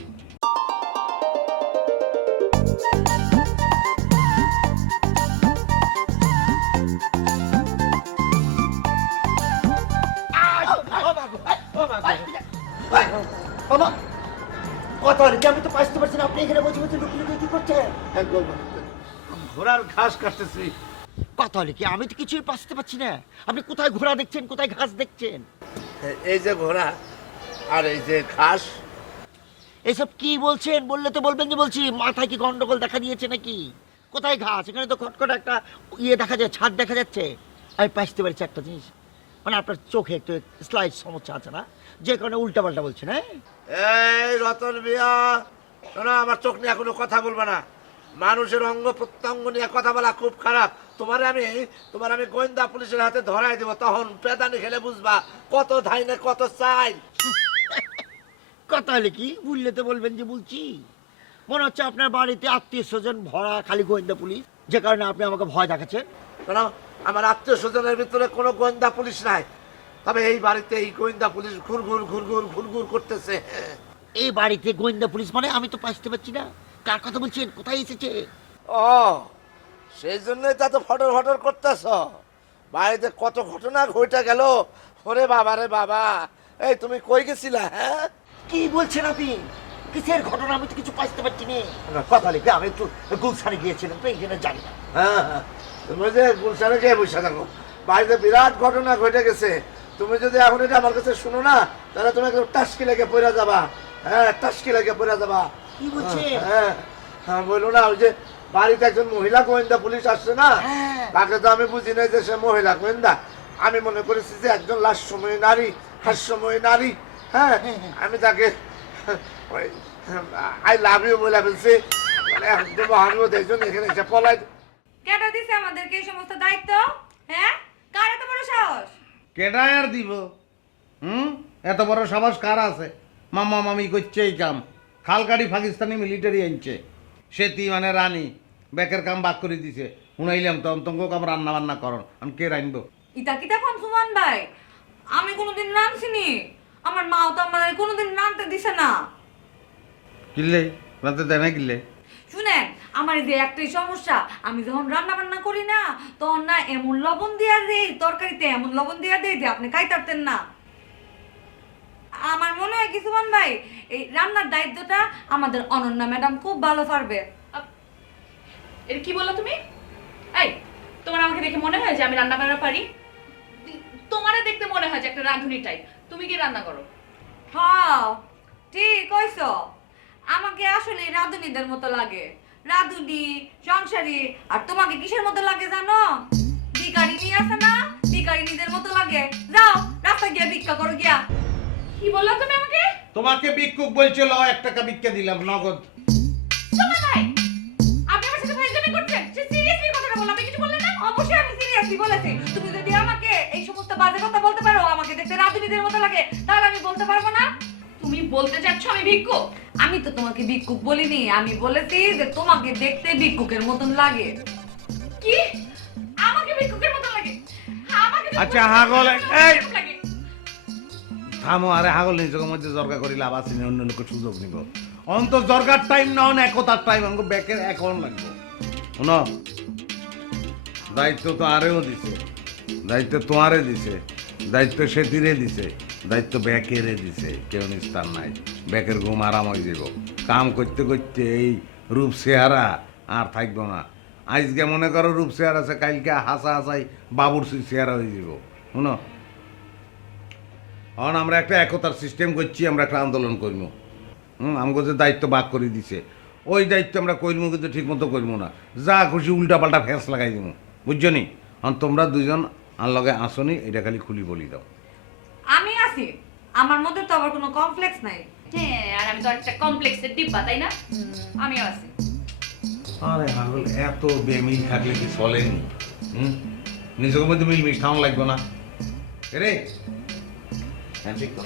কথা বলি কি, আমি তো পাইতে পারছি না, আপনি এখানে বসে বসে লুকিয়ে লুকিয়ে কি করছেন? ঘোড়ার ঘাস কাটতেছি। কথা বলি কি, আমি তো কিছুই পাইতে পারছি না, আপনি কোথায় ঘোড়া দেখছেন, কোথায় ঘাস দেখছেন? এই যে ঘোড়া আর এই যে ঘাস। এসব কি বলছেন? বললে তো বলবেন যে বলছি, মাথায় কি গন্ডগোল দেখা দিয়েছে নাকি? কোথায় ঘাস? এখানে তো খটখট একটা ইয়ে দেখা যায়, ছাদ দেখা যাচ্ছে। আমি পাইতে পারছি একটা জিনিস, মানে আপনার চোখে একটু স্লাইড সমস্যা আছে না, যে কারণে উল্টা পাল্টা বলছেন। হ্যাঁ, এই রতন মিয়া, শোনো, আমার চোখ নিয়ে কোনো কথা বলবে না। মানুষের অঙ্গ প্রত্যঙ্গ নিয়ে কথা বলা খুব খারাপ। তোমার আমি গোয়েন্দা পুলিশের হাতে ধরাই দেবো, তখন পেদানি খেলে বুঝবা কত ধাইনে কত চাই। কথা হলে কি, বুঝলে তো বলবেন যে বলছি। মনে হচ্ছে আপনার বাড়িতে আত্মীয় স্বজন ভরা, খালি গোয়েন্দা পুলিশ, যে কারণে আপনি আমাকে ভয় দেখাচ্ছেন। শোনো, আমার আত্মীয় স্বজনের ভিতরে কোনো গোয়েন্দা পুলিশ নাই, তবে এই বাড়িতে এই গোয়েন্দা পুলিশ ঘুরঘুর করতেছে। এই বাড়িতে গোয়েন্দা পুলিশ মানে? আমি তো পাইতে পারছি না, কার কথা বলছেন, কোথায় এসেছে? ও, সেই জন্যই তা তো ফটর করতেছ। বাড়িতে কত ঘটনা ঘটে গেল। ওরে বাবা রে বাবা, এই তুমি কই গেছিলা? হ্যাঁ, কি বলছেন আপনি? কিসের ঘটনা? আমি তো কিছু পাইতে পারছি না। কথা লিখে আমি একটু গুলশানে গিয়েছিলাম তো, এই জন্য জানি না। হ্যাঁ, তুমি যে গুলশানে গিয়ে বসে থাকো, বাড়িতে বিরাট ঘটনা ঘটে গেছে। তুমি যদি এখন এটা আমার কাছে শুনো না, তাহলে তুমি একদম টাস্কি লেগে পড়ে যাবা। হ্যাঁ, টাস্কি লেগে পড়ে যাবা। কি বলছে? হ্যাঁ, বলো না, ওই যে বাড়িতে একজন মহিলা গোয়েন্দা পুলিশ আসছে না, তাকে তো আমি বুঝি নাই যে সে মহিলা গোয়েন্দা। আমি মনে করেছি যে একজন লাস্যময়ী নারী, হাস্যময়ী নারী। হ্যাঁ, আমি তাকে আই লাভ ইউ বলে ফেলছি, মানে একদম আমিও দেখছেন এখানে এসে পলাই। কেটা দিছে আমাদেরকে এই সমস্ত দায়িত্ব? হ্যাঁ, কার এত বড় সাহস? কেডা আর দিব? এত বড় সাহস কার আছে? মামা মামি করছে এই কাম, খালকারি পাকিস্তানি মিলিটারি আনছে সেতি মানে রানী ব্যাকের কাম বাক করে দিছে শুনাইলাম তো অন্তঙ্গ কাম রান্না বান্না করন আমি কে রাখবো ইতা কিতা কোন সুমন ভাই আমি কোনোদিন রাঁধছিনি আমার মাও তো আমাদের কোনোদিন রাঁধতে দিছে না কিনলে রাতে দেয় না কিনলে শুনেন আমার যে একটাই সমস্যা আমি যখন রান্না বান্না করি না তখন না এমন লবণ দিয়া দেই তরকারিতে এমন লবণ দিয়া দেই যে আপনি খাইতারতেন না আমার মনে হয় কি সুমন ভাই এই রান্নার দায়িত্বটা আমাদের অনন্যা ম্যাডাম খুব ভালো পারবে এর কি বললো তুমি? এই তোমার আমাকে দেখে মনে হয় যে আমি রান্না বান্না পারি? তোমারে দেখতে মনে হয় যে একটা রাঁধুনি টাইপ। তুমি কি রান্না করো? হ্যাঁ ঠিক কইছো আমাকে আসলে রাঁধুনিদের মতো লাগে রাঁধুনি সংসারী আর তোমাকে কিসের মতো লাগে জানো ভিখারিনী আছে না ভিখারিনীদের মতো লাগে যাও রাস্তা গিয়ে ভিক্ষা করো গিয়া কি বললো তুমি আমাকে? তোমাকে ভিক্ষুক বলছিল 1 টাকা ভিক্ষা দিলাম নগদ সুমন ভাই আপনি আমার সাথে ফাইজলামি করছেন? সে সিরিয়াসলি কথাটা বললো, আপনি কিছু বললেন না? অবশ্যই আমি সিরিয়াসলি বলেছি তুমি যদি আমাকে এই সমস্ত বাজে কথা বলতে পারো আমাকে দেখতে রাঁধুনিদের মতো লাগে তাহলে আমি বলতে পারবো না তুমি বলতে চাচ্ছ আমি ভিক্ষুক? আমি তো তোমাকে ভিক্ষুক বলিনি আমি বলেছি যে তোমাকে দেখতে ভিক্ষুকের মতন লাগে কি? আমাকে ভিক্ষুকের মতো লাগে? আমাকে ভিক্ষুকের আচ্ছা মতো হাগল এই লাগে? থামো আরে হাগল নিজের মধ্যে জরগা করি লাভ আছে না অন্য লোক সুযোগ নিব অন্ত জরগার টাইম না অন একতার টাইম আমাকে ব্যাকের অ্যাকাউন্ট লাগবে শোনো দায়িত্ব তো আরেও দিছে দায়িত্ব তোমারে দিছে দায়িত্ব সে তীরে দিছে দায়িত্ব ব্যাকেরে দিছে কেউ নিস্তার নাই ব্যাকের ঘুম আরাম হয়ে যাব কাম করতে করতে এই রূপ চেহারা আর থাকবো না আজকে মনে করো রূপ চেহারা আছে কালকে হাসা হাসাই বাবুর চেহারা হয়ে যাব শুনো এখন আমরা একটা একতার সিস্টেম করছি আমরা একটা আন্দোলন করবো আমাকে যে দায়িত্ব ভাগ করে দিছে ওই দায়িত্ব আমরা করবো কিন্তু ঠিক মতো করবো না যা খুশি উল্টা পাল্টা ফেস লাগাই দিব বুঝছো নি এখন তোমরা দুজন আর লগে আসনি এটা খালি খুলি বলি দাও আমি আছি আমার মধ্যে তো আবার কোনো কমপ্লেক্স নাই হ্যাঁ আর আমি তো একটা কমপ্লেক্সের ডিব্বা তাই না? আমিও আছি। আরে পাগল এত বেমিল থাকলে কি চলেনি নিজের মধ্যে মিলমিশ খাওয়ান লাগবে না রে হ্যাঁ ঠিক তো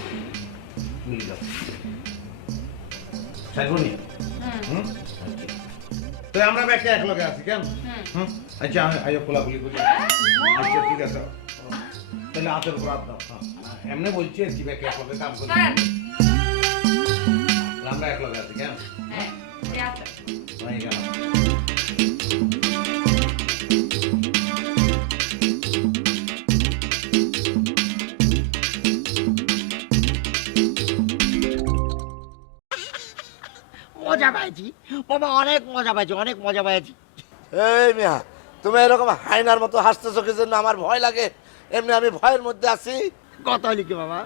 মিল যাও সাইবনি তো আমরা ব্যাকে এক লগে আছি কেন আচ্ছা আমি আইও খোলাখুলি করি আচ্ছা ঠিক আছে তাহলে হাতের উপর হাত দাও এমনি বলছি আর কি ব্যাকে এক লগে কাম করি আমরা এক লগে আছি কেন হয়ে গেল মজা পাইছি বাবা অনেক মজা পাইছি অনেক মজা পাইছি এই মিয়া তুমি এরকম হাইনার মতো হাসতেছো কি জন্য? আমার ভয় লাগে, এমনি আমি ভয়ের মধ্যে আছি। কথা হলি কি বাবা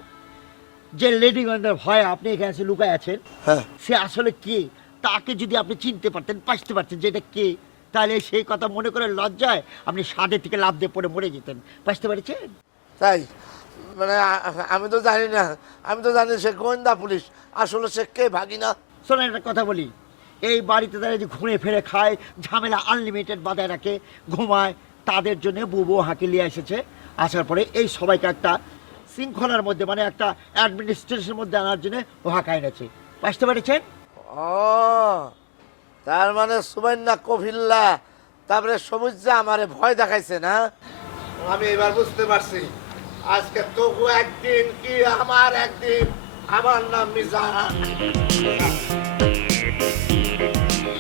যে লেডিগঞ্জের ভয় আপনি এখানে এসে লুকায় আছেন হ্যাঁ সে আসলে কে তাকে যদি আপনি চিনতে পারতেন পারতে পারতেন যে এটা কে তাহলে সেই কথা মনে করে লজ্জায় আপনি সাদের থেকে লাফ দিয়ে পড়ে মরে যেতেন বুঝতে পেরেছেন তাই মানে আমি তো জানি না, আমি তো জানি সে গোয়েন্দা পুলিশ, আসলে সে কে ভাগিনা? শোনেন একটা কথা বলি এই বাড়িতে তারা যে ঘুরে ফিরে খায় ঝামেলা আনলিমিটেড বাজায় রাখে ঘুমায় তাদের জন্য বুবু হাঁকে নিয়ে এসেছে আসার পরে এই সবাইকে একটা শৃঙ্খলার মধ্যে মানে একটা অ্যাডমিনিস্ট্রেশনের মধ্যে আনার জন্য ও হাঁকা এনেছে বুঝতে পেরেছেন ও তার মানে সুমাইন্না কফিল্লা তারপরে সবুজা আমারে ভয় দেখাইছে না? আমি এবার বুঝতে পারছি আজকে তবু একদিন কি আমার একদিন, আমার নাম মিজান।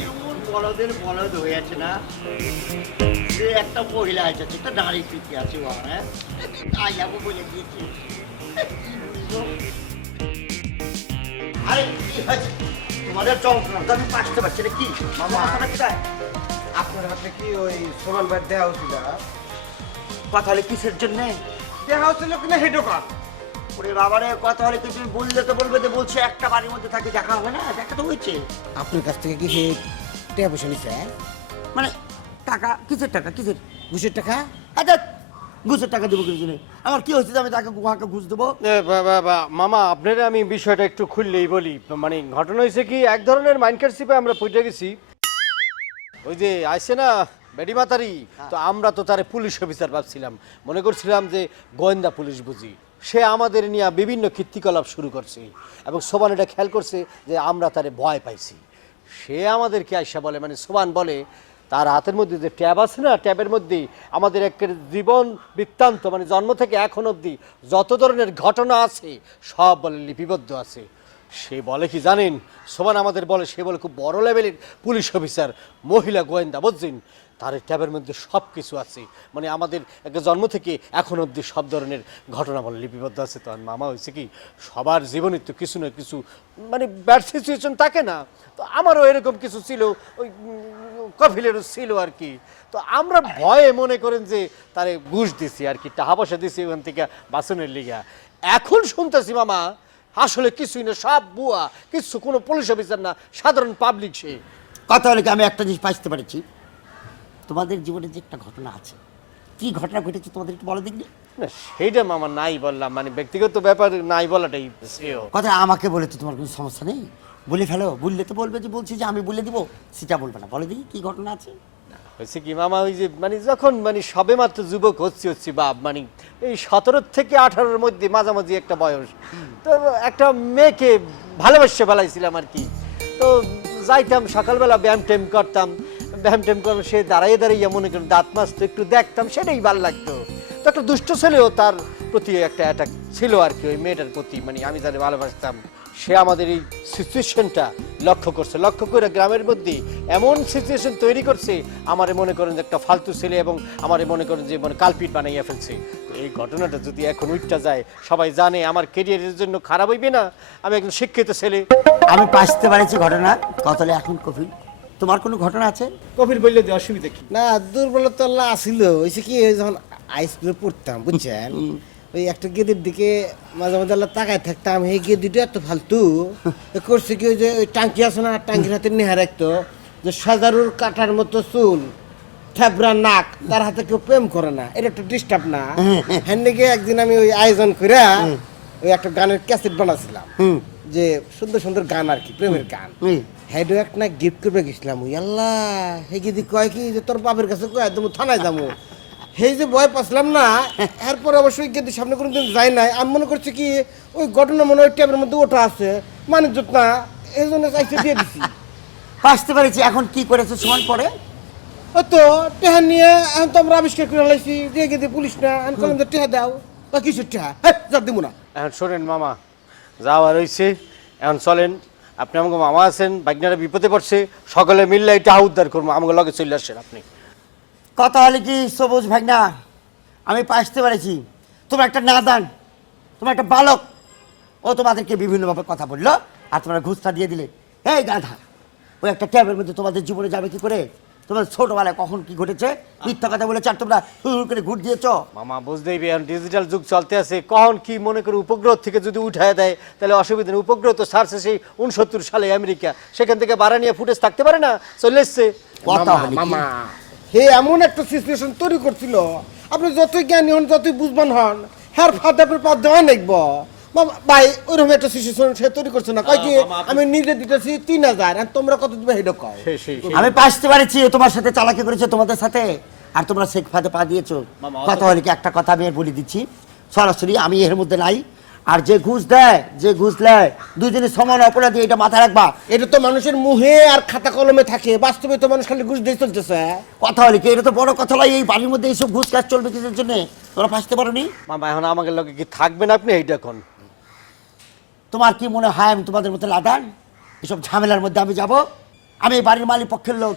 এমন বলদের বলদ হয়ে আছে না যে একটা মহিলা আছে একটা নারী প্রীতি আছে ও হ্যাঁ তাই যাবো বলে দিয়েছি আরে কি হয়েছে তোমাদের যন্ত্রণা তো আমি পাঠতে পারছি না কি মামা আপনার হাতে কি ওই সোমান ভাই দেওয়া উচিত কথা হলে কিসের জন্য দেওয়া হচ্ছিল কিনা হেঁটো কাজ ওরে বাবারে কথা হলে কি তুমি বললে তো বলবে যে বলছে একটা বাড়ির মধ্যে থাকে দেখা হবে না দেখা তো হয়েছে আপনার কাছ থেকে কি সে টাকা পয়সা নিচ্ছে মানে টাকা কিসের টাকা কিসের ঘুষের টাকা আচ্ছা ঘুষের টাকা দেবো কিছু নেই আমার কি হয়েছে যে আমি তাকে গুহাকে ঘুষ দেবো মামা আপনার আমি বিষয়টা একটু খুললেই বলি মানে ঘটনা হয়েছে কি এক ধরনের মাইনকারশিপে আমরা পড়ে গেছি ওই যে আসছে না বেডি মাতারি তো আমরা তো তারে পুলিশ অফিসার ভাবছিলাম মনে করছিলাম যে গোয়েন্দা পুলিশ বুঝি সে আমাদের নিয়ে বিভিন্ন কীর্তিকলাপ শুরু করছে এবং সোবান এটা খেয়াল করছে যে আমরা তারে ভয় পাইছি। সে আমাদেরকে আইসা বলে, মানে সোবান বলে তার হাতের মধ্যে যে ট্যাব আছে না, ট্যাবের মধ্যে আমাদের এক জীবন বৃত্তান্ত, মানে জন্ম থেকে এখন অবধি যত ধরনের ঘটনা আছে সব বলে লিপিবদ্ধ আছে। সে বলে কি জানেন, সোবান আমাদের বলে, সে বলে খুব বড় লেভেলের পুলিশ অফিসার, মহিলা গোয়েন্দা, বুঝছেন? তার ট্যাবের মধ্যে সব কিছু আছে, মানে আমাদের একটা জন্ম থেকে এখন অবধি সব ধরনের ঘটনা বলে লিপিবদ্ধ আছে। তো মামা হয়েছে কি, সবার জীবনে তো কিছু না কিছু মানে ব্যাড সিচুয়েশন থাকে না, তো আমারও এরকম কিছু ছিল, ওই কফিলেরও ছিল আর কি। তো আমরা ভয়ে মনে করেন যে তারে ঘুষ দিছি আর কি, টাকা পয়সা দিছি ওখান থেকে বাসনের লিগা। এখন শুনতেছি মামা আসলে কিছুই না, সব বুয়া, কিছু কোনো পুলিশ অফিসার না, সাধারণ পাবলিক। সে কথা হলে কি আমি একটা জিনিস পাইতে পারছি, তোমাদের জীবনে যে একটা ঘটনা আছে, কি ঘটনা ঘটেছে তোমাদের একটু বলো দেখি। না সেইটা মামা নাই বললাম, মানে ব্যক্তিগত ব্যাপার নাই বলাটাই শ্রেয়। কথা আমাকে বলে তো তোমার কোনো সমস্যা নেই, বলে ফেলো, বললে তো বলবে যে বলছি যে আমি বলে দিব, সেটা বলবে না, বলে দেখি কি ঘটনা আছে। হয়েছে কি মামা, ওই যে মানে যখন মানে সবে মাত্র যুবক হচ্ছি বাপ, মানে এই 17 থেকে 18-র মধ্যে মাঝামাঝি একটা বয়স, তো একটা মেয়েকে ভালোবাসে ফেলাইছিলাম আর কি। তো যাইতাম সকালবেলা ব্যায়াম ট্যাম করতাম, ব্যায়াম ট্যাম করতাম, সে দাঁড়াইয়ে দাঁড়াইয়া মনে করেন দাঁত মাছতো, একটু দেখতাম, সেটাই ভালো লাগতো। তো একটা দুষ্ট ছেলেও তার প্রতি একটা অ্যাটাক ছিল আর কি ওই মেয়েটার প্রতি, মানে আমি যাদের ভালোবাসতাম। সে আমাদের এই সিচুয়েশনটা লক্ষ্য করছে, লক্ষ্য করে গ্রামের মধ্যে এমন সিচুয়েশন তৈরি করছে, আমারে মনে করেন যে একটা ফালতু ছেলে এবং আমারে মনে করেন যে মানে কালপিট বানাইয়া ফেলছে। তো এই ঘটনাটা যদি এখন উঠটা যায়, সবাই জানে আমার কেরিয়ারের জন্য খারাপ হইবে না? আমি একজন শিক্ষিত ছেলে। আমি পাইতে পারছি ঘটনা, কথা এখন কফি তোমার কোনো ঘটনা আছে? কবির বললে যে অসুবিধা কি? না, দুর্বলতা আসিল, হয়েছে কি, যখন হাই স্কুলে পড়তাম বুঝছেন, ওই একটা গেদির দিকে মাঝে মাঝে আল্লাহ তাকায় থাকতাম, এই গেদিটা এত ফালতু করছে কি, ওই যে ওই টাঙ্কি আছে না, টাঙ্কির হাতে নেহা রাখতো, যে সাজারুর কাটার মতো চুল, থ্যাবরা নাক, তার হাতে কেউ প্রেম করে না, এটা একটু ডিস্টার্ব না? হ্যাঁ, নাকি একদিন আমি ওই আয়োজন করে ওই একটা গানের ক্যাসেট বানাছিলাম, যে সুন্দর সুন্দর গান আর কি, প্রেমের গান। হেডো এক না গিফট করবে গেছিলাম, ওই আল্লাহ হে গিদি কয় কি যে তোর বাপের কাছে কয় তুমি থানায় যাবো, সেই যে ভয় পাচ্ছিলাম না। এরপর অবশ্যই গেদি সামনে কোনো দিন যাই নাই, আমি মনে করছি কি ওই ঘটনা মনে হয় ট্যাবের মধ্যে ওটা আছে, মানে জোট না, এই জন্য চাইছে দিয়ে দিছি। পাইতে পারছি। এখন কি করেছে সমান পরে? ও তো টেহা নিয়ে এখন তো আমরা আবিষ্কার করে লাইছি যে গেদি পুলিশ না, আমি বললাম যে টেহা দাও, বা কিছু টেহা যা দিব না। এখন শোনেন মামা, যাওয়ার হয়েছে, এখন চলেন, আপনি আমাকে মামা আছেন, বাগনারা বিপদে পড়ছে, সকলে মিললে এটা উদ্ধার করবো, আমাকে লগে চলে আসছেন আপনি। কথা হলে কি সবুজ ভাগনা, আমি পাইতে পারছি তোমার একটা নাদান, তোমার একটা বালক, ও তোমাদেরকে বিভিন্নভাবে কথা বললো আর তোমরা ঘুষটা দিয়ে দিলে। এই গাধা, ওই একটা ট্যাবের মধ্যে তোমাদের জীবনে যাবে কি করে? তোমার ছোটবেলায় কখন কি ঘটেছে মিথ্যা কথা বলেছে আর তোমরা হুড় করে ঘুর দিয়েছ। মামা বুঝতেই এখন ডিজিটাল যুগ চলতে আছে, কখন কি মনে করে উপগ্রহ থেকে যদি উঠায় দেয় তাহলে অসুবিধা নেই। উপগ্রহ তো ছাড়ছে সেই 69 সালে আমেরিকা, সেখান থেকে বাড়া নিয়ে ফুটেজ থাকতে পারে না, চলে এসছে। কথা হলে মামা হে এমন একটা সিচুয়েশন তৈরি করছিল, আপনি যতই জ্ঞানী হন, যতই বুঝবান হন, হ্যার ফাঁদ আপনার পথ দেওয়া নেকব ভাই, ওইরকম একটা সিচুয়েশন সে তৈরি করছে না। কয় কি আমি নিজে দিতেছি 3000 আর তোমরা কত দিবে হেডো কয়। আমি পাইতে পারছি তোমার সাথে চালাকি করেছে তোমাদের সাথে, আর তোমরা শেখ ফাঁদে পা দিয়েছো। কথা হলে কি একটা কথা আমি বলে দিচ্ছি সরাসরি, আমি এর মধ্যে নাই, আর যে ঘুষ দেয় যে ঘুষ নেয় দুজনের সমান অপরাধী, এটা মাথায় রাখবা। এটা তো মানুষের মুহে আর খাতা কলমে থাকে, বাস্তবে তো মানুষ খালি ঘুষ দিয়ে চলতেছে। কথা হলে কি, এটা তো বড় কথা নয়, এই বাড়ির মধ্যে এইসব ঘুষ কাজ চলবে কিসের জন্য? তোমরা ফাঁসতে পারো নি মামা, এখন আমাকে লগে কি থাকবেন আপনি? এইটা এখন তোমার কি মনে হয় আমি তোমাদের মতো লাদান? এসব ঝামেলার মধ্যে আমি যাব? আমি এই বাড়ির মালিক পক্ষের লোক।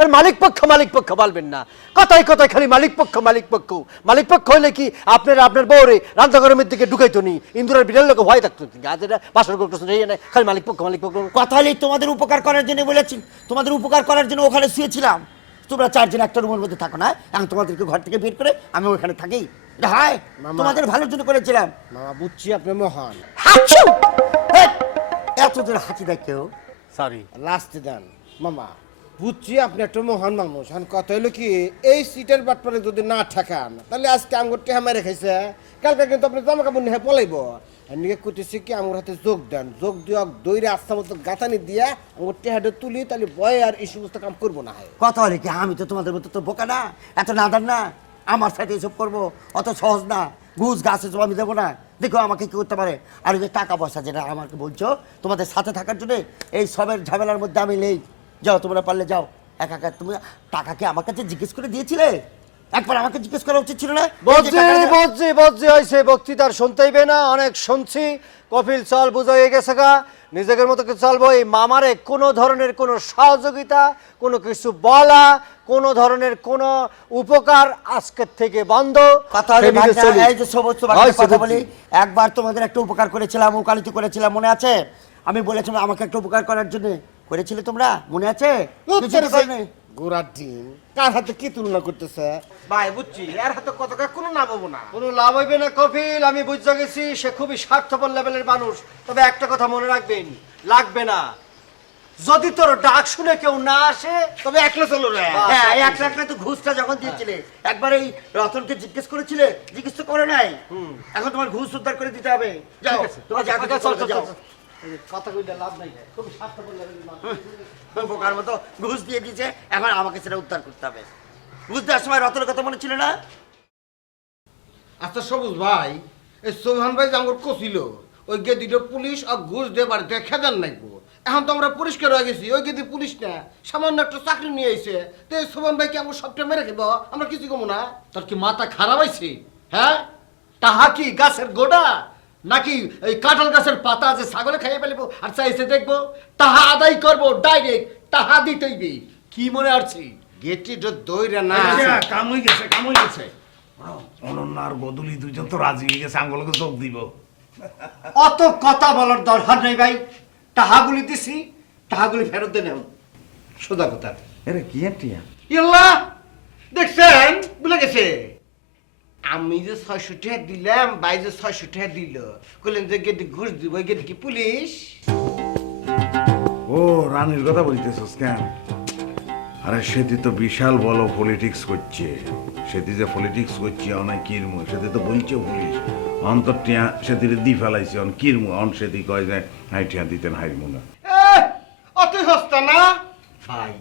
এর মালিক পক্ষ বলবেন না, কথায় কথায় খালি মালিক পক্ষ। মালিক পক্ষ হইলে কি আপনার বউরে রান্নাঘরের মধ্যে দিকে ঢুকাইতো নি, ইন্দুরের বিড়াল লোক ভয় থাকতো, আজ এটা বাসর করতেছেন, এই না খালি মালিক পক্ষ। কথা হলে তোমাদের উপকার করার জন্য বলেছি, তোমাদের উপকার করার জন্য ওখানে শুয়েছিলাম। তোমরা 4 জন একটা রুমের মধ্যে থাকো না, এখন তোমাদেরকে ঘর থেকে বের করে আমি ওখানে থাকি, এটা হয়? তোমাদের ভালোর জন্য করেছিলাম। মামা বুঝছি আপনি মহান। এত জোর হাঁচি দেয় কেউ? সরি, লাস্টে দেন মামা, বুঝছি আপনি একটা মহান মানুষ। এখন কথা হলো কি, এই সিটের বাটপারে যদি না ঠেকান তাহলে আজকে আমার টেহা মেরে খাইছে, কালকে কিন্তু আপনি জামা কাপড় নিয়ে পলাইব। এদিকে করতেছি কি, আমার হাতে যোগ দেন, যোগ দিয়ে দইরে আস্তা মতো গাঁথানি দিয়া আমার টেহাটা তুলি, তাহলে ভয় আর এই সমস্ত কাম করবো না। কথা হলে কি, আমি তো তোমাদের মতো তো বোকা না, এত নাদার না। আমার সাথে এসব করবো অত সহজ না। ঘুষ গাছ এসব আমি দেবো না। দেখো আমাকে কি করতে পারে। আর ওই যে টাকা পয়সা যেটা আমাকে বলছো তোমাদের সাথে থাকার জন্য, এই সবের ঝামেলার মধ্যে আমি নেই। যাও তোমরা পারলে যাও একা একা। তুমি টাকাকে আমার কাছে জিজ্ঞেস করে দিয়েছিলে? একবার আমাকে জিজ্ঞেস করা উচিত ছিল না? বলছি হয়েছে, বক্তৃতার শুনতেইবে না, অনেক শুনছি। কপিল চল বুঝা হয়ে গেছে গা, নিজেদের মতো কিছু চলবো। এই মামারে কোনো ধরনের কোনো সহযোগিতা, কোনো কিছু বলা, কোনো ধরনের কোনো উপকার আজকের থেকে বন্ধ। কথা হলো ভাগনা, এই যে সমস্ত বাচ্চা কথা বলি, একবার তোমাদের একটা উপকার করেছিলাম, ওকালতি করেছিলাম, মনে আছে? আমি বলেছিলাম আমাকে একটা উপকার করার জন্য, করেছিলে তোমরা, মনে আছে? কিছু তো করনি। গোড়ার ডিম কার হাতে কি তুলনা করতেছে? ভাই বুঝছি, এর হাতে কত কোনো লাভ হবো না, কোনো লাভ হইবে না কপিল। আমি বুঝতে গেছি সে খুবই স্বার্থপর লেভেলের মানুষ। তবে একটা কথা মনে রাখবেন, লাগবে না যদি তোর ডাক শুনে কেউ না আসে তবে একলা চলো রে। হ্যাঁ, একলা একলা তো ঘুষটা যখন দিয়েছিলে, একবার এই রতনকে জিজ্ঞেস করেছিলে? জিজ্ঞেস তো করে নাই। এখন তোমার ঘুষ উদ্ধার করে দিতে হবে। যাও তোমার যা কিছু করতে যাও। কথা কইলে লাভ নাই, খুবই স্বার্থপর লেভেলের মানুষ। বোকার মতো ঘুষ দিয়ে দিয়েছে, এখন আমাকে সেটা উদ্ধার করতে হবে। ঘুষ দেওয়ার সময় রতনের কথা মনে ছিল না? আচ্ছা সবুজ ভাই, এই সোহান ভাই যে আমার কছিল ওই গেদিটা পুলিশ আর ঘুষ দিয়ে বাড়িতে খেদার নাইবো। এখন তো আমরা পরিষ্কার হয়ে গেছি, ওই গেদি পুলিশ না, সামান্য একটা চাকরি নিয়ে আইছে। তো এই সোহান ভাইকে আমার সবটা মেরে খেবো, আমরা কিছু কমো না? তোর কি মাথা খারাপ হয়েছে? হ্যাঁ, তাহা কি গাছের গোড়া নাকি এই কাঁঠাল গাছের পাতা যে ছাগলে খাইয়ে ফেলবো আর চাইছে দেখবো? তাহা আদায় করবো ডাইরেক্ট, তাহা দিতেইবি। কি মনে আসছি গেটিটা দইরা না? কাম হয়ে গেছে, কাম হয়ে গেছে। অনন্য আর বদলি দুজন তো রাজি হয়ে গেছে, আঙ্গুলকে যোগ দিব। অত কথা বলার দরকার নেই ভাই। টাহাগুলি দিছি, টাহাগুলি ফেরত দেন। সোজা কথা। আরে কি টিয়া? ইল্লা দেখছেন, ভুলে গেছে। আমি যে 600 টাকা দিলাম, ভাই যে 600 টাকা দিল, কইলেন যে গেদি ঘুষ দিব, গেদি কি পুলিশ? ও রানীর কথা বলতেছস কেন? আরে সেটি তো বিশাল বড় পলিটিক্স করছে। সেটি যে পলিটিক্স করছে অনেক কিরমু, সেটি তো বলছে পুলিশ অন্তর টিয়া সেটি দি ফেলাইছে অন কিরমু, অন সেটি কয় যে হাই টিয়া দিতেন হাইরমু না। অত হস্তা না ভাই,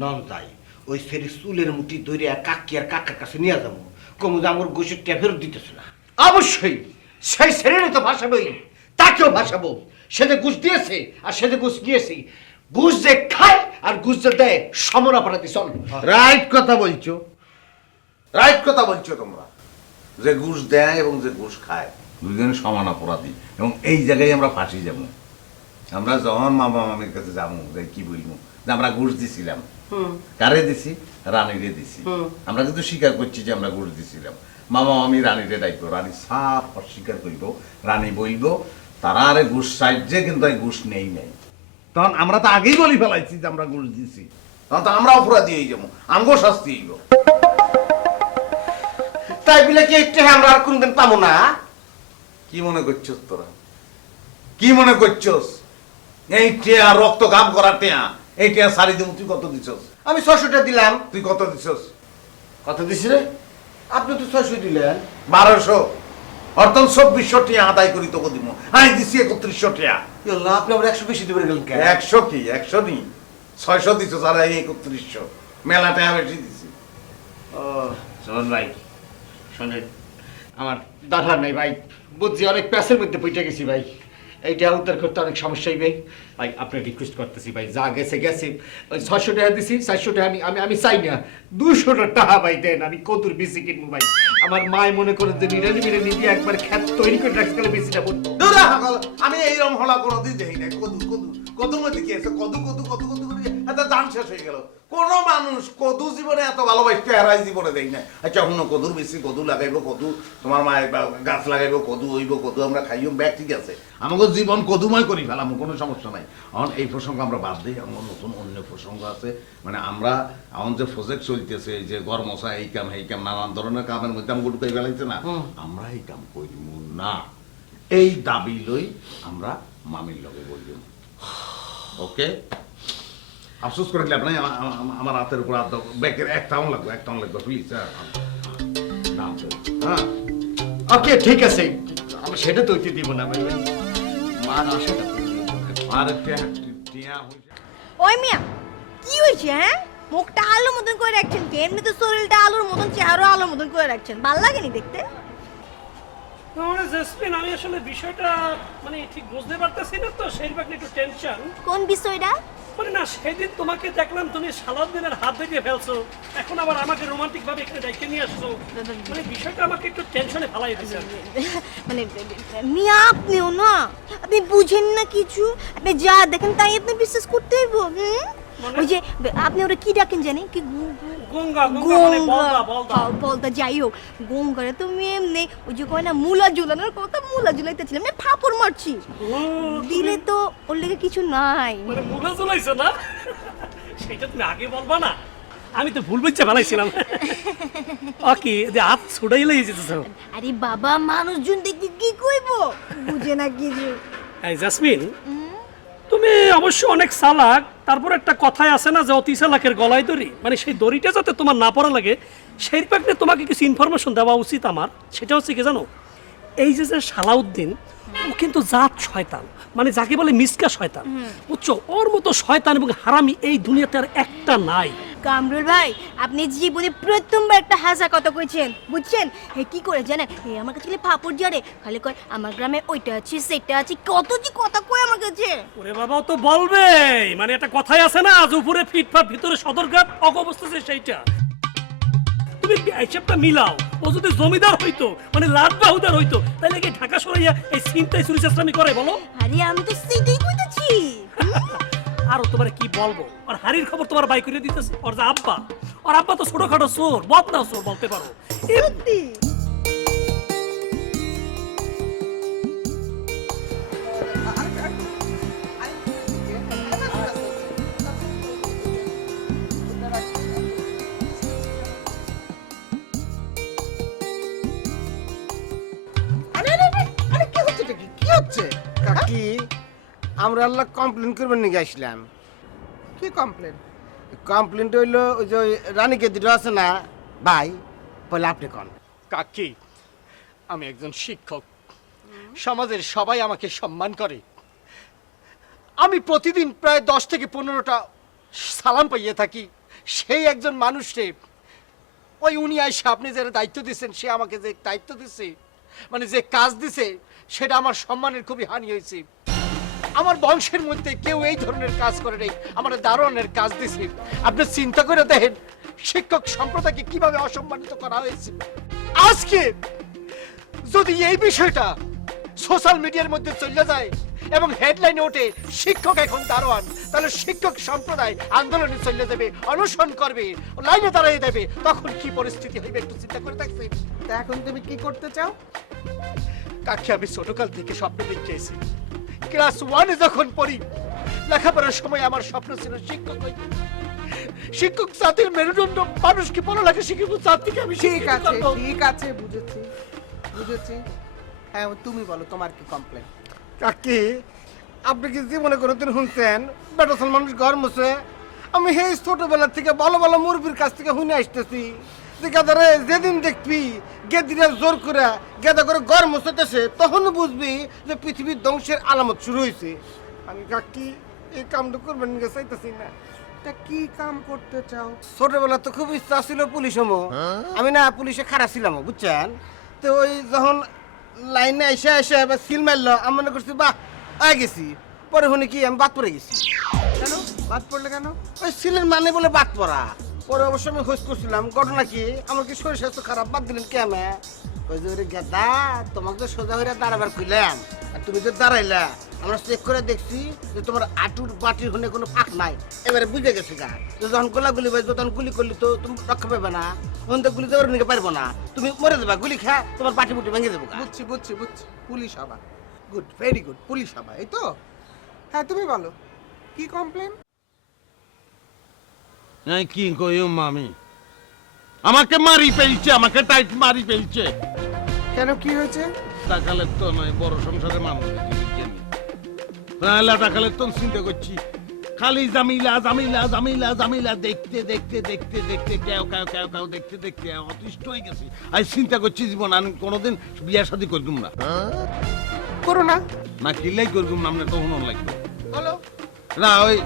নন যাই ওই সেরি চুলের মুঠি ধরে আর কাকি আর কাকার কাছে নিয়ে যাবো, কমু যে আমার ঘুষের টিয়া ফেরত দিতেছে না। অবশ্যই সেই সেরেরই তো ভাসাবোই, তাকেও ভাসাবো। সে যে ঘুষ দিয়েছে আর সে যে ঘুষ নিয়েছে, ঘুষ যে খায় আর ঘুষ যে দেয় সমান অপরাধী। চল, রাইট কথা বলছো, রাইট কথা বলছো তোমরা। যে ঘুষ দেয় এবং যে ঘুষ খায় দুজনে সমান অপরাধী, এবং এই জায়গায় আমরা ফাঁসি যাবো। আমরা যখন মামা মামির কাছে যাবো, যে কি বলবো যে আমরা ঘুষ দিছিলাম। কারে দিছি? রানীরে দিছি। আমরা কিন্তু স্বীকার করছি যে আমরা ঘুষ দিছিলাম। মামা মামি রানীরে ডাইবো, রানী সাফ অস্বীকার করবো, রানী বলবো তারা আরে ঘুষ চাইছে কিন্তু এই ঘুষ নেই নাই। তখন আমরা তো আগেই বলি ফেলাইছি যে আমরা ঘুষ দিছি, তখন তো আমরা অপরাধী হয়ে যাবো, আমগো শাস্তি হইব। তাই বলে কি একটু আমরা আর কোনদিন পাবো না? কি মনে করছস তোরা? কি মনে করছস? এই টিয়া রক্ত ঘাম করা টিয়া, এই টিয়া সারি দেবো। তুই কত দিছস? আমি 600 টাকা দিলাম। তুই কত দিছস? কত দিছি রে? আপনি তো 600 দিলেন। 1200। অর্থাৎ 2400 টিয়া আদায় করি তোকে দিব। আমি দিছি 3100 টিয়া। আল্লাহ, আপনি আবার 100 বেশি দিবেন গেলেন কেন? 100 কি? 100 নি, 600 দিছস আর এই 3100, মেলা টাকা বেশি দিছি। ও শোন ভাই, শোনেন, আমার দাদা নাই ভাই, বুঝছি অনেক প্যাসের মধ্যে পইটা গেছি ভাই। এইটা উদ্ধার করতে অনেক সমস্যা হইবে ভাই। আপনি রিকোয়েস্ট করতেছি ভাই, যা গেছে গেছে। ওই 600 টাকা দিছি, 400 টাকা আমি চাই না, 200 টাকা ভাই দেন। আমি কদুর বেশি কিনবো ভাই। আমার মায় মনে করে যে নিরানি মিরানি দিয়ে একবার খেত তৈরি করে রাখতে গেলে বেশিটা বলবো। দুরা হাগল, আমি এইরকম হলা কোনোদিন দেখি নাই। কদুর মধ্যে কি আছে? কদু করে এত দাম শেষ হয়ে গেল। কোন মানুষ কদু জীবনে এত ভালোবাসতে হারাই জীবনে দেই না। আচ্ছা শুনো, কদুর বেশি, কদু লাগাইবো, কদু তোমার মায়ের গাছ লাগাইবো, কদু হইব, কদু আমরা খাইও, ব্যাগ ঠিক আছে। আমাকে জীবন কদুময় করি ফেলাম, কোনো সমস্যা নাই। এখন এই প্রসঙ্গ আমরা বাদ দিই, আমার নতুন অন্য প্রসঙ্গ আছে। মানে আমরা এখন যে প্রজেক্ট চলতেছে, যে ঘর মশা, এই কাম এই কাম, নানান ধরনের কামের মধ্যে আমি ঢুকাই ফেলাইছে না, আমরা এই কাম করিব না। এই দাবি লই আমরা মামির লগে বললাম, ওকে? আফসোস করে দিলে আপনার আমার হাতের উপর হাত ব্যাগের একটা লাগবে প্লিজ। হ্যাঁ ওকে, ঠিক আছে, আমরা সেটা তো দিব না ভাই। মার আশাটা আর ওই মিয়া কি হয়েছে? হ্যাঁ, মুখটা আলুর মতন করে রাখছেন, এমনি তো শরীরটা আলুর মতন, চেহারা আলুর মতন করে রাখছেন, ভাল লাগেনি দেখতে? মানে জেসমিন, আমি আসলে বিষয়টা মানে ঠিক বুঝতে পারতেছি না তো, সেই ব্যাপারে একটু টেনশন। কোন বিষয়টা? মানে না, সেদিন তোমাকে দেখলাম তুমি সালাউদ্দিনের হাত ধরে ফেলছো, এখন আবার আমাকে রোমান্টিক ভাবে এখানে ডেকে নিয়ে আসছো, মানে বিষয়টা আমাকে একটু টেনশনে ফেলাই দিয়েছে। মানে মিয়া আপনিও না, আপনি বুঝেন না কিছু, আপনি যা দেখেন তাই আপনি বিশ্বাস করতে হইব। ওই যে আপনি ওরা কি ডাকেন জানেন কি? গঙ্গা, গঙ্গা মানে বলদা, বলদা। বলদা, যাই হোক, গঙ্গারে তো এমনি ওই যে কয় না মুলা ঝুলানোর কথা, মুলা ঝুলাইতেছিলাম, আমি ফাপড় মারছি, দিলে তো ওর লেগে কিছু নাই। মানে মুলা ঝুলাইছো না, সেটা তুমি আগে বলবা না, আমি তো ভুল বুঝতে ফেলাইছিলাম। ওকে, যে হাত ছুড়াইলে যেতেছ। আরে বাবা, মানুষজন দেখি কি কইব, বুঝে না কিছু। এই জাসমিন, তুমি অবশ্য অনেক চালাক, তারপর একটা কথাই আছে না যে অতি চালাকের গলায় দড়ি, মানে সেই দড়িটা যাতে তোমার না পড়া লাগে সেই ব্যাপারে তোমাকে কিছু ইনফরমেশন দেওয়া উচিত আমার। সেটা হচ্ছে কি জানো, এই যে সালাউদ্দিন, ও কিন্তু জাত শয়তান, মানে যাকে বলে মিসকা শয়তান, বুঝছো? ওর মতো শয়তান এবং হারামি এই দুনিয়াতে আর একটা নাই। কামরুল ভাই, আপনি জীবনে প্রথমবার একটা হাসা কথা কইছেন, বুঝছেন? হে কি করে জানেন, হে আমার কাছে ফাপড় জারে, খালি কয় আমার গ্রামে ওইটা আছে সেটা আছে, কত যে কথা কয় আমার কাছে। ওরে বাবা, ও তো বলবে, মানে একটা কথাই আছে না, আজ উপরে ফিটফাট ভিতরে সদরঘাট অবস্থা সেইটা। তুমি হিসাবটা মিলাও, ও যদি জমিদার হইতো, মানে লাট বাহুদার হইতো, তাহলে কি ঢাকা সরাইয়া এই চিন্তায় চুরি চেষ্টামি করে বলো? আরে আমি তো সেটাই কইতাছি। আর তোমার কি বলবো, আর হাড়ির খবর তোমার বাই করে দিতেছে ওর যে আব্বা, ওর আব্বা তো ছোটখাটো চোর, বদনা চোর বলতে পারো। সত্যি কাকি, আমরা আল্লাহ কমপ্লেন করবেন নাকি আসলাম? কি কমপ্লেন? কমপ্লেনটা হইলো ওই যে ওই রানীকে দুটো আছে না ভাই, বলে আপনি কন। কাকি, আমি একজন শিক্ষক, সমাজের সবাই আমাকে সম্মান করে, আমি প্রতিদিন প্রায় 10 থেকে 15টা সালাম পাইয়ে থাকি। সেই একজন মানুষকে ওই উনি আইসা, আপনি যে দায়িত্ব দিচ্ছেন, সে আমাকে যে দায়িত্ব দিচ্ছে, মানে যে কাজ দিছে, সেটা আমার সম্মানের খুবই হানি হয়েছে। আমার বংশের মধ্যে কেউ এই ধরনের কাজ করে নেই, আমার দারোয়ানের কাজ দিছে। আপনি চিন্তা করে দেখেন শিক্ষক সম্প্রদায়কে কিভাবে অসম্মানিত করা হয়েছে। আজকে যদি এই বিষয়টা সোশ্যাল মিডিয়ার মধ্যে চলে যায় এবং হেডলাইনে ওঠে শিক্ষক এখন দারোয়ান, তাহলে শিক্ষক সম্প্রদায় আন্দোলনে চলে যাবে, অনশন করবে, লাইনে দাঁড়িয়ে দেবে, তখন কি পরিস্থিতি হইবে একটু চিন্তা করে দেখবে। তা এখন তুমি কি করতে চাও? কাকে আমি ছোটকাল থেকে স্বপ্ন দেখেছি, ক্লাস 1-এ যখন পড়ি, লেখাপড়ার সময় আমার স্বপ্ন ছিল শিক্ষক হইতে। শিক্ষক জাতির মেরুদণ্ড, মানুষকে পড়ালেখা শিখিব, জাতিকে আমি ঠিক আছে, ঠিক আছে, বুঝেছি বুঝেছি। হ্যাঁ, তুমি বলো তোমার কি কমপ্লেন? কাকি, আপনি কি জীবনে কোনোদিন শুনছেন বেটাসল মানুষ ঘর মুছে? আমি সেই ছোটবেলা থেকে ভালো ভালো মুরব্বীর কাছ থেকে শুনে আসতেছি যে গেদারে যেদিন দেখবি গেদিরা জোর করে গেদা করে ঘর মুছতেছে, তখন বুঝবি যে পৃথিবীর ধ্বংসের আলামত শুরু হয়েছে। আমি কাকি এই কামটা করবেন চাইতেছি না। তা কি কাম করতে চাও? ছোটবেলা তো খুব ইচ্ছা ছিল পুলিশ হমো, আমি না পুলিশে খারাপ ছিলাম, বুঝছেন? তো ওই যখন লাইনে এসে এসে এবার সিল মারলো, আমি মনে করছি বাহ আয় গেছি, পরে শুনি কি আমি বাদ পড়ে গেছি। কেন বাদ পড়লে কেন? ওই সিলের মানে বলে বাদ পড়া। পরে অবশ্য আমি খোঁজ করছিলাম, ঘটনা কি আমার কি শরীর স্বাস্থ্য খারাপ, বাদ দিলেন কে? আমি ওই যে ওরে গেদা, তোমাকে তো সোজা হয়ে দাঁড়াবার খুললাম, আর তুমি যে দাঁড়াইলা, আমরা চেক করে দেখছি যে তোমার আটুর বাটির হনে কোনো ফাঁক নাই। এবারে বুঝে গেছে গা, যখন গোলাগুলি বাজবে তখন গুলি করলি তো তুমি রক্ষা পাবে না, তখন তো গুলি দেওয়ার নিতে পারবো না, তুমি মরে দেবা, গুলি খা তোমার বাটি বুটি ভেঙে দেবো। বুঝছি বুঝছি বুঝছি, পুলিশ হবা, গুড, ভেরি গুড, পুলিশ হবা, এই তো? হ্যাঁ, তুমি বলো কি কমপ্লেন? কি কইম আমি, আমাকে মারি ফেলছে, আমাকে টাইট মারি ফেলছে। কেন, কি হয়েছে? টাকালের তো নয়, বড় সংসারে মানুষ টাকালের তো চিন্তা করছি, খালি জামিলা জামিলা জামিলা জামিলা দেখতে দেখতে দেখতে দেখতে কেউ কেউ কেউ কেউ দেখতে দেখতে অতিষ্ঠ হয়ে গেছি। আজ চিন্তা করছি জীবন আমি কোনোদিন বিয়া শাদী করতুম না। করো না? না কিলাই করতুম না, আপনার তখন লাগবে বলো। না ওই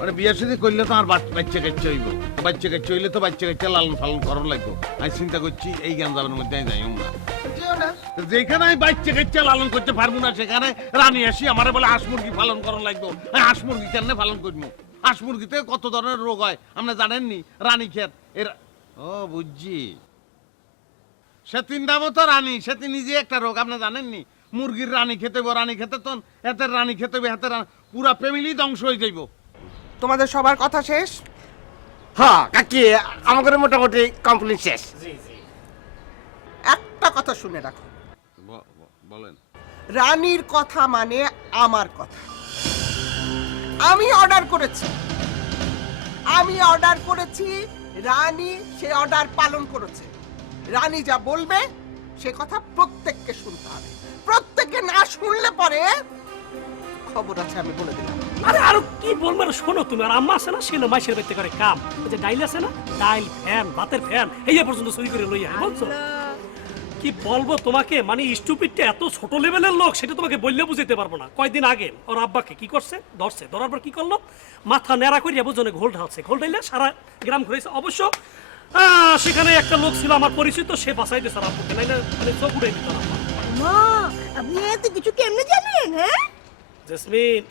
মানে বিয়ে সাথে করলে তো আর বাচ্চা কাচ্চা হইব, তো বাচ্চা কাচ্চা হইলে তো বাচ্চা কাচ্চা লালন পালন করার লাগবো। আমি চিন্তা করছি এই গ্যাঞ্জামের মধ্যে আমি যাই না। যেখানে আমি বাচ্চা কাচ্চা লালন করতে পারবো না সেখানে রানী আসি আমারে বলে হাঁস মুরগি পালন করার লাগবো। আমি হাঁস মুরগি কেন পালন করবো? হাঁস মুরগিতে কত ধরনের রোগ হয় আপনি জানেননি? রানী ক্ষেত এরা, ও বুঝছি, সেদিন নামও তো রানী, সেদিন নিজে একটা রোগ আপনি জানেননি? মুরগির রানী খেতে হইব, রানী খেতে তো এতে রানী খেতে হবে, হাতে পুরা ফ্যামিলি ধ্বংস হয়ে যাইব। তোমাদের সবার কথা শেষ? হ্যাঁ কাকি, আমাদের মোটামুটি কমপ্লিট শেষ। একটা কথা শুনে রাখো, বলেন। রানীর কথা মানে আমার কথা। আমি অর্ডার করেছি, রানী সে অর্ডার পালন করেছে। রানী যা বলবে সে কথা প্রত্যেককে শুনতে হবে। প্রত্যেককে না শুনলে পরে খবর আছে, আমি বলে দিলাম। আরে আরো কি বলবো, আর শোনো তুমি। আর আম্মা আছে না, সে মাইসের বাড়িতে করে কাম, ওই যে ডাইল আছে না, ডাইল ফ্যান ভাতের ফ্যান এই পর্যন্ত চুরি করে লইয়া, বুঝছো? কি বলবো তোমাকে, মানে স্টুপিডটা এত ছোট লেভেলের লোক সেটা তোমাকে বললে বুঝতে পারবো না। কয়দিন আগে ওর আব্বাকে কি করছে, ধরার পর কি করলো, মাথা নেড়া করিয়া বুঝনে ঘোল ঢালছে, ঘোল ঢাইলে সারা গ্রাম ঘুরেছে। অবশ্য সেখানে একটা লোক ছিল আমার পরিচিত, সে বাঁচাই দিয়েছে আব্বুকে, নাইলে মানে চোখ উড়াই দিত না। আপনি এত কিছু কেমনে জানেন? হ্যাঁ জেসমিন,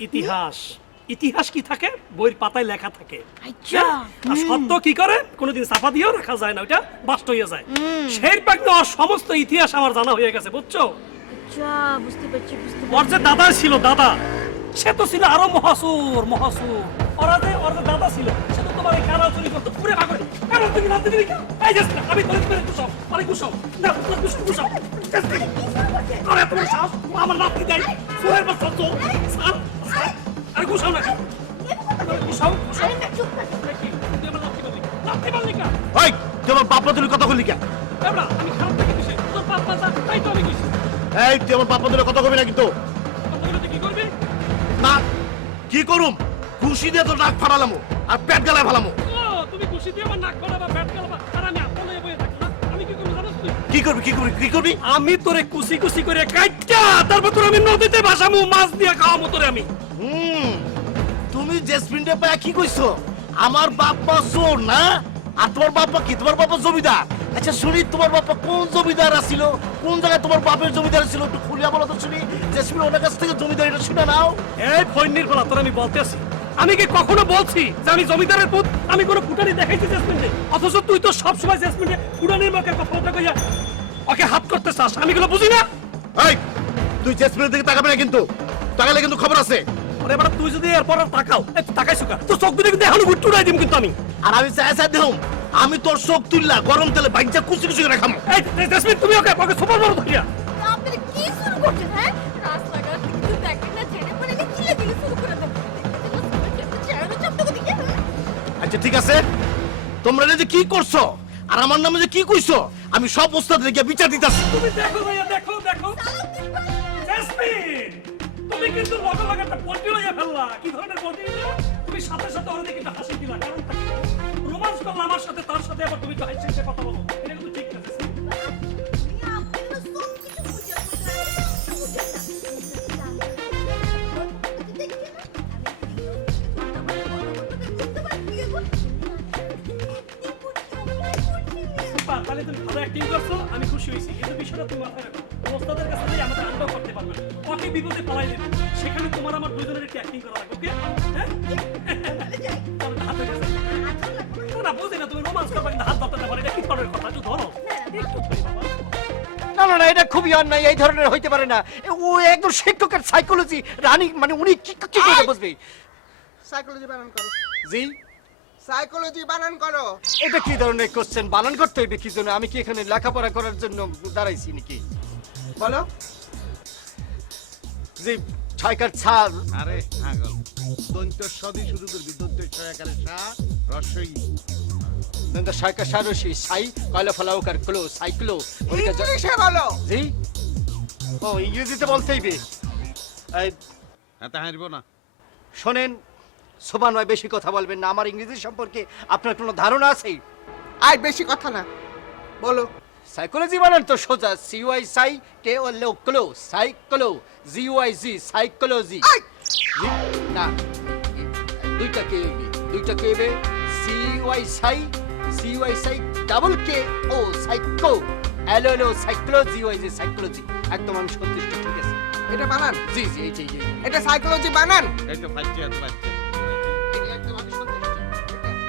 ইতিহাস কি থাকে, বইয়ের পাতায় লেখা থাকে। আচ্ছা, আর সত্য কি করে কোনোদিন চাপা দিয়েও রাখা যায় না, ওইটা বাস্ট হয়ে যায়। সেই পাকতে ওর সমস্ত ইতিহাস আমার জানা হয়ে গেছে, বুঝছো? আচ্ছা, বুঝতে পারছি। ওর যে দাদা ছিল, সে তো ছিল আরো মহাসুর। ওর যে দাদা ছিল সে তো তোমার এই কারা চুরি করতো, পুরে ভাগরে। কারণ তুমি না দিবি কেন? এই যে আমি ধরে ধরে কুসাও, আরে কুসাও না, কুসাও। আরে তোমার সাহস, আমার নাতি দেয় সুরের বাচ্চা তো স্যার, আরে কুসাও না, কুসাও। আরে না, চুপ কর। তুই আমার নাতি বললি কেন? ওই তোমার বাপা তুমি কথা বললি কেন? এবড়া, আমি খারাপ থেকে দিছি, তোর বাপ বাচ্চা তাই তো আমি কইছি। এই তুই আমার বাপা তুমি কথা কবি না কিন্তু। কথাগুলো কি করবি? না কি করুম, খুশি দিয়ে তো নাক ফাড়ালামো আর পেট গালায় ফালামো। ও, তুমি খুশি দিয়ে আমার নাক ফাড়াবা, পেট ফাড়াবা, আর আমি আপনে বয়ে থাকি না। আমি কি করব জানোস তুই? কি করবি? আমি তোরে কুচি করে কাইটা, তারপর তোর আমি নদীতে ভাসামু, মাছ দিয়ে খাওয়ামু তোরে আমি। তুমি জেসমিনটা পায় কি কইছো? আমার বাপ্পা চোর না, আর তোমার বাপ্পা কি? তোমার বাপ্পা জমিদার। আচ্ছা শুনি, তোমার বাপ্পা কোন জমিদার আছিল? কোন জায়গায় তোমার বাপের জমিদার ছিল? একটু খুলিয়া বলো তো শুনি। জেসমিন ওনার কাছ থেকে জমিদারিটা শুনে নাও। এই ফইন্নির বলা, তোর আমি বলতে আছি, আমি কি কখনো বলছি যে আমি জমিদারের পুত? আমি কোনো ফুটানি দেখাইছি জেসমিনকে? অথচ তুই তো সবসময় জেসমিনকে ফুটানির মুখে কথা কইয়া ওকে হাত করতে চাস, আমি গুলো বুঝি না। এই তুই জেসমিনের দিকে তাকাবি না কিন্তু, তাকালে কিন্তু খবর আছে। আরে এবার তুই যদি এরপর আর তাকাও, এই তুই তাকাইছো কেন? তোর চোখ দুটো কিন্তু এখন গুট্টু উড়াই দিম কিন্তু আমি। আর আমি চাই দেখুন, আমি তোর চোখ তুললা গরম তেলে বাইজা কুচি করে খামো। এই জেসমিন, তুমি ওকে সুপার বড় ধরিয়া। আপনি কি শুরু করছেন? হ্যাঁ, রাস্তাঘাট থেকে কিছু দেখেন না, জেনে পড়ে চিল্লাচিল্লি শুরু করে দেন। আচ্ছা ঠিক আছে, তোমরা যে কি করছো আর আমার নামে যে কি কইছো, আমি সব ওস্তাদ রেখে বিচার দিতাছি। তুমি দেখো ভাইয়া, দেখো জেসমিন, তুমি কিন্তু লগে একটা পল্টি লইয়া ফেললা। কি ধরনের পল্টি? তুমি সাথে ওরে কিন্তু হাসি দিলা, কারণ রোমান্স করলা আমার সাথে, তার সাথে আবার তুমি তো হাসি কথা বলো, এটা কিন্তু ঠিক না। তাহলে তুমি ভালো অ্যাক্টিং করছো, আমি খুশি হয়েছি। কিন্তু বিষয়টা তুমি মাথায় রাখো, ওস্তাদের কাছে দিয়ে আমাদের আন্ডাও করতে পারবে না, ওকে বিপদে পালাই দেবে। সেখানে তোমার আমার দুজনের একটু অ্যাক্টিং করা লাগবে, ওকে? হাতে গেছে না, বুঝি না, তুমি রোমান্স করবা কিন্তু হাত ধরতে পারো, এটা কি ধরনের কথা? একটু ধরো, একটু ধরি বাবা। না, এটা খুবই অন্যায়, এই ধরনের হইতে পারে না। ও একদম শিক্ষকের সাইকোলজি, রানী মানে উনি কি করে বুঝবে? সাইকোলজি বানান করো। জি, সাইকোলজি বানান করো। এটা কি ধরনের কোশ্চেন? বানান করতে হইবে কি জন্য? আমি কি এখানে লেখাপড়া করার জন্য দাঁড়াইছি নাকি? বলো। জি, ছয়কার ছাল। আরে পাগল, দন্ত সদি শুরু করবি, দন্ত ছয়াকারে সা রসই, দন্ত ছয়কার সারসি সাই কয়লা ফলাউকার ক্লো সাইক্লো। ইংলিশে বলো। জি, ও ইংরেজিতে বলতে হইবে। এত হারবো না। শোনেন, সোবান ভাই বেশি কথা বলবেন না। আমার ইংরেজি সম্পর্কে আপনার কোনো ধারণা আছে? আই বেশি কথা না, বলো। সাইকোলজি বানান তো সোজা, সিওয়াই সাই কে ও লো ক্লো সাইকোলো, জিওয়াই জি সাইকোলজি। না দুইটা কে হইবে, দুইটা কে হইবে CY সাই, CY সাই double K O psycho, LOL psychology, ওই যে সাইকোলজি। একদম আমি সন্তুষ্ট, ঠিক আছে? এটা বানান? জি জি, এই যে এই যে। এটা সাইকোলজি বানান? এই তো বাচ্চা আছে বাচ্চা। এটা একদম আমি সন্তুষ্ট। ঠিক আছে?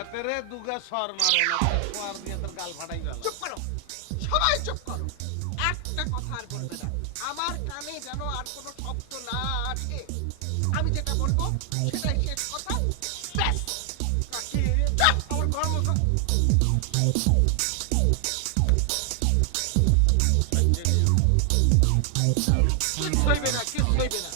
এতেরে দুগা সর মারে না, সর দিয়ে তোর গাল ফাটাই গেল। চুপ করো, সবাই চুপ করো, একটা কথা আর বলবে না। আমার কানে যেন আর কোনো শব্দ না আসে। আমি যেটা বলবো সেটাই শেষ কথা, ব্যাস। কাকি, চুপ, আমার কর্ম। কিচ্ছু হইবে না, কিচ্ছু হইবে না।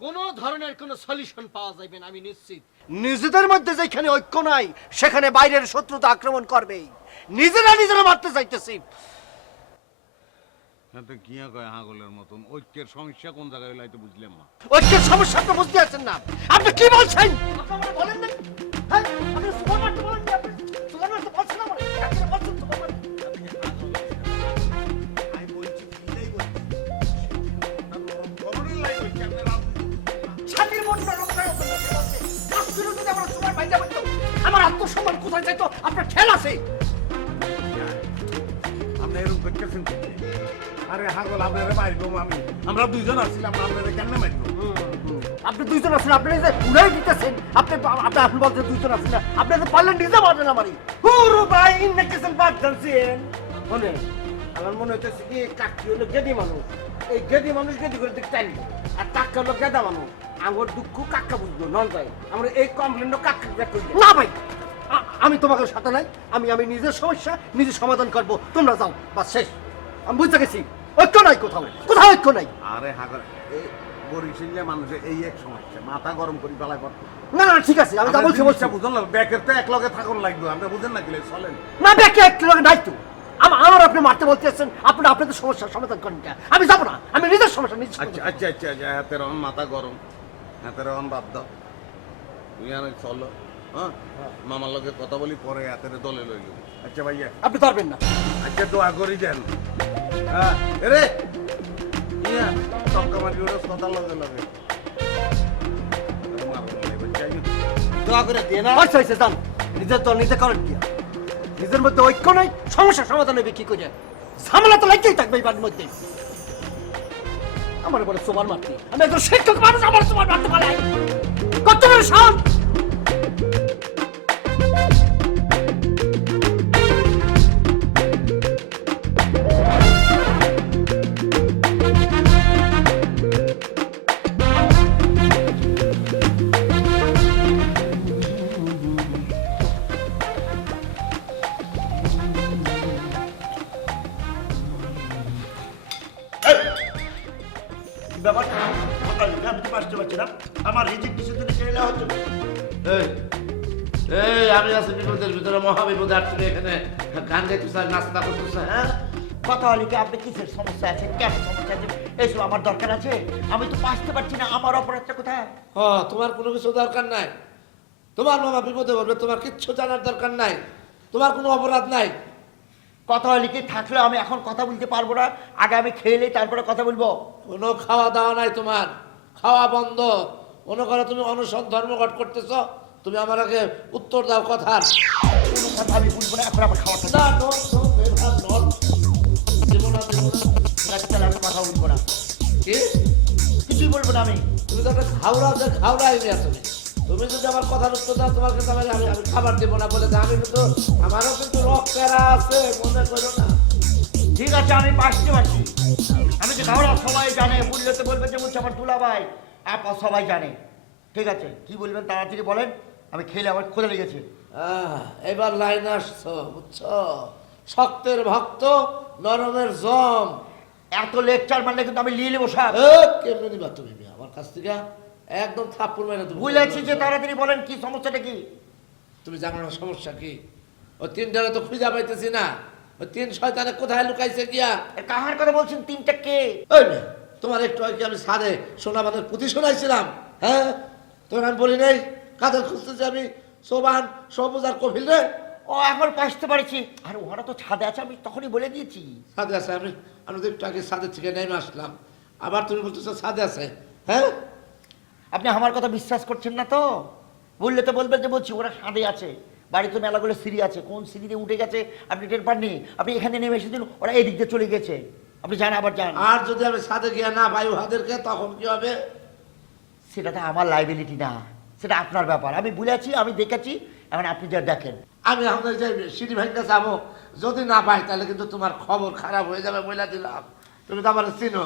কোনো ধরনের কোনো সলিউশন পাওয়া যাবে না, আমি নিশ্চিত। নিজেদের মধ্যে যেখানে ঐক্য নাই সেখানে বাইরের শত্রুতা আক্রমণ করবেই। নিজেরা নিজেরা মারতে চাইতেছি। এতে কিয়া কয় হাগলের মতন, ঐক্যের সমস্যা কোন জায়গায় হইলো তো বুঝলাম না। ঐক্যের সমস্যা আপনি বুঝতে পারছেন না। আপনি কি বলছেন? আপনি বলেন না। হ্যাঁ, আপনি সুমান মারতে বলেন না, আপনি সুমান মারতে বলছেন আমারে। আপনি বলছেন সুমান মারতে। আমি বলছি বিলাই বলছি। খবরের লাই বলছি আপনারা। ছাতির মনটা রক্ষা করতে বলছে। কাশ্মীরে যদি আমরা সুমান বাইজা বলতো, আমার আত্মসম্মান কোথায় যাইতো? আপনার খেয়াল আছে? আপনি এরকম করতেছেন কি? আরে হাগল আপনারে মারবো আমি। আমরা দুইজন আছিলাম, আপনারে কেন মারবো? আপনি দুইজন আছেন, আপনি নিজে উড়াই দিতেছেন। আপনি বলতে দুইজন আছেন না, আপনি তো পারলেন নিজে মারেন আমারই। হুরু ভাই ইন্নেকেছেন বাদ জানছেন। মনে আমার মনে হইতেছে কি কাকি হলো গেদি মানুষ। এই গেদি মানুষ গেদি করে দেখতে চাই, আর কাক্কা হলো গেদা মানুষ। আমার দুঃখ কাক্কা বুঝলো নন ভাই। আমরা এই কমপ্লেনটা কাক্কা ব্যাক করি না ভাই। আমি তোমাকে সাথে নাই, আমি নিজের সমস্যা নিজে সমাধান করব। তোমরা যাও, বাস শেষ। আমি বুঝতে গেছি ঐক্য নাই, কোথাও কোথাও ঐক্য নাই। আরে হাগল এই বরিশালে মানুষের এই এক সমস্যা, মাথা গরম করি বেলায় পড়তো। না না ঠিক আছে, আমি যা বলছি বলছি। বুঝুন না, ব্যাকের তো এক লগে থাকুন লাগবে, আপনি বুঝেন না কি চলেন। না ব্যাকে এক কিলো নাই তো। আমার আপনি মারতে বলতেছেন, আপনি আপনাদের সমস্যার সমাধান করেন কেন? আমি যাবো না, আমি নিজের সমস্যা নিজে আচ্ছা আচ্ছা আচ্ছা আচ্ছা, হাতের অন মাথা গরম, হাতের অন বাদ দাও। তুই আর চলো, হ্যাঁ মামার লগে কথা বলি, পরে হাতের দলে লইল। আচ্ছা ভাইয়া, আপনি পারবেন না। আচ্ছা দোয়া করি দেন। হ্যাঁ রে ইয়া সব কামারি ওর কথা লগে লগে দোয়া করে দিয়ে না। আচ্ছা আচ্ছা যান, নিজের দল নিজে করেন কি? নিজের মধ্যে ঐক্য নাই, সমস্যা সমাধান হবে কি করে? ঝামেলা তো লাগতেই থাকবে এই বাড়ির মধ্যে। আমার বলে সোমান মারতে, আমি একজন শিক্ষক মানুষ, আমার সোমান মারতে পারে কত বড় সাহস! ব্যাপার আমি তো পারতে পারছি না, আমার রিজিক কিছু দিনে কেড়ে নেওয়া হচ্ছে। এই আমি আছি বিপদের ভিতরে, মহাবিপদে, আর তুমি এখানে গান গাইতেছ আর নাস্তা করতেছ, হ্যাঁ? কথা হলি কি আপনি কিসের সমস্যা আছে, কেমন সমস্যা আছে, এইসব আমার দরকার আছে? আমি তো বাঁচতে পারছি না, আমার অপরাধটা কোথায়? তোমার কোনো কিছু দরকার নাই। তোমার মামা বিপদে পড়বে, তোমার কিচ্ছু জানার দরকার নাই। তোমার কোনো অপরাধ নাই। কথা হলি কি থাকলে আমি এখন কথা বলতে পারবো না, আগে আমি খেয়ে নিই তারপরে কথা বলবো। কোনো খাওয়া দাওয়া নাই তোমার, খাওয়া বন্ধ। মনে করো তুমি অনশন ধর্মঘট করতেছ, তুমি আমার আগে উত্তর দাও কথার। কোনো কথা আমি বলবো না, এখন আমার খাওয়াটা না, no, no, never, not. দেবো না, দেবো না। তাহলে আমি কথা বলবো না, কি? কিছুই বলবো না আমি। তুমি তো একটা খাওড়াই নিয়ে আসলে। তুমি যদি আমার কথার উত্তর দাও, তোমাকে তো আমি খাবার দেবো না বলে আমি কিন্তু, আমারও কিন্তু রক্তেরা আছে, মনে করো না। ঠিক আছে, আমি বাঁচতে পারছি। আমি যে খাওয়া সবাই জানে, বললে তো বলবে যে বলছে আমার দুলা ভাই, আপা সবাই জানে। ঠিক আছে, কি বলবেন তাড়াতাড়ি বলেন, আমি খেলে আমার খোঁজা লেগেছে। এবার লাইন আসছো, বুঝছো? শক্তের ভক্ত, নরমের জম। এত লেকচার মারলে কিন্তু আমি নিয়ে নেবো সব। কেমনি নিবা তুমি আমার কাছ থেকে? একদম থাপ্পড় মেরে দেবো। বুঝেছি, যে তাড়াতাড়ি বলেন কি সমস্যাটা কি? তুমি জানো না সমস্যা কি? ওই তিনটারে তো খুঁজে পাইতেছি না। ওই তিন শয়তানে কোথায় লুকাইছে গিয়া? কাহার কথা বলছেন? তিনটা কে? ওই মেয়ে, তোমার একটু আগে আমি সাদে সোনাবাদের পুঁথি শোনাইছিলাম, হ্যাঁ? তোমার আমি বলি নাই কাদের খুঁজতেছি আমি? সোবান, সবুজ আর কফিল রে। ও এখন পাসতে পারছি। আর ওরা তো ছাদে আছে, আমি তখনই বলে দিয়েছি। সাদে আছে, আমি তো একটু আগে সাদের থেকে নেমে আসলাম, আবার তুমি বলতেছো সাদে আছে, হ্যাঁ? আপনি আমার কথা বিশ্বাস করছেন না তো? বললে তো বলবেন যে বলছি ওরা সাঁদে আছে, বাড়িতে মেলাগুলো সিঁড়ি আছে, কোন সিঁড়িতে উঠে গেছে আপনি টের পাননি? আপনি এখানে নেমে এসেছেন, ওরা এদিক দিয়ে চলে গেছে, আপনি যান আবার যান। আর যদি আমি সাথে গিয়ে না পাই ওদেরকে তখন কি হবে? সেটা তো আমার লাইবিলিটি না, সেটা আপনার ব্যাপার। আমি বলেছি, আমি দেখেছি, এখন আপনি যা দেখেন। আমি আমাদের যে সিঁড়ি ভাঙতে যাবো, যদি না পাই তাহলে কিন্তু তোমার খবর খারাপ হয়ে যাবে, বলে দিলাম। তুমি তো আমার চিনো।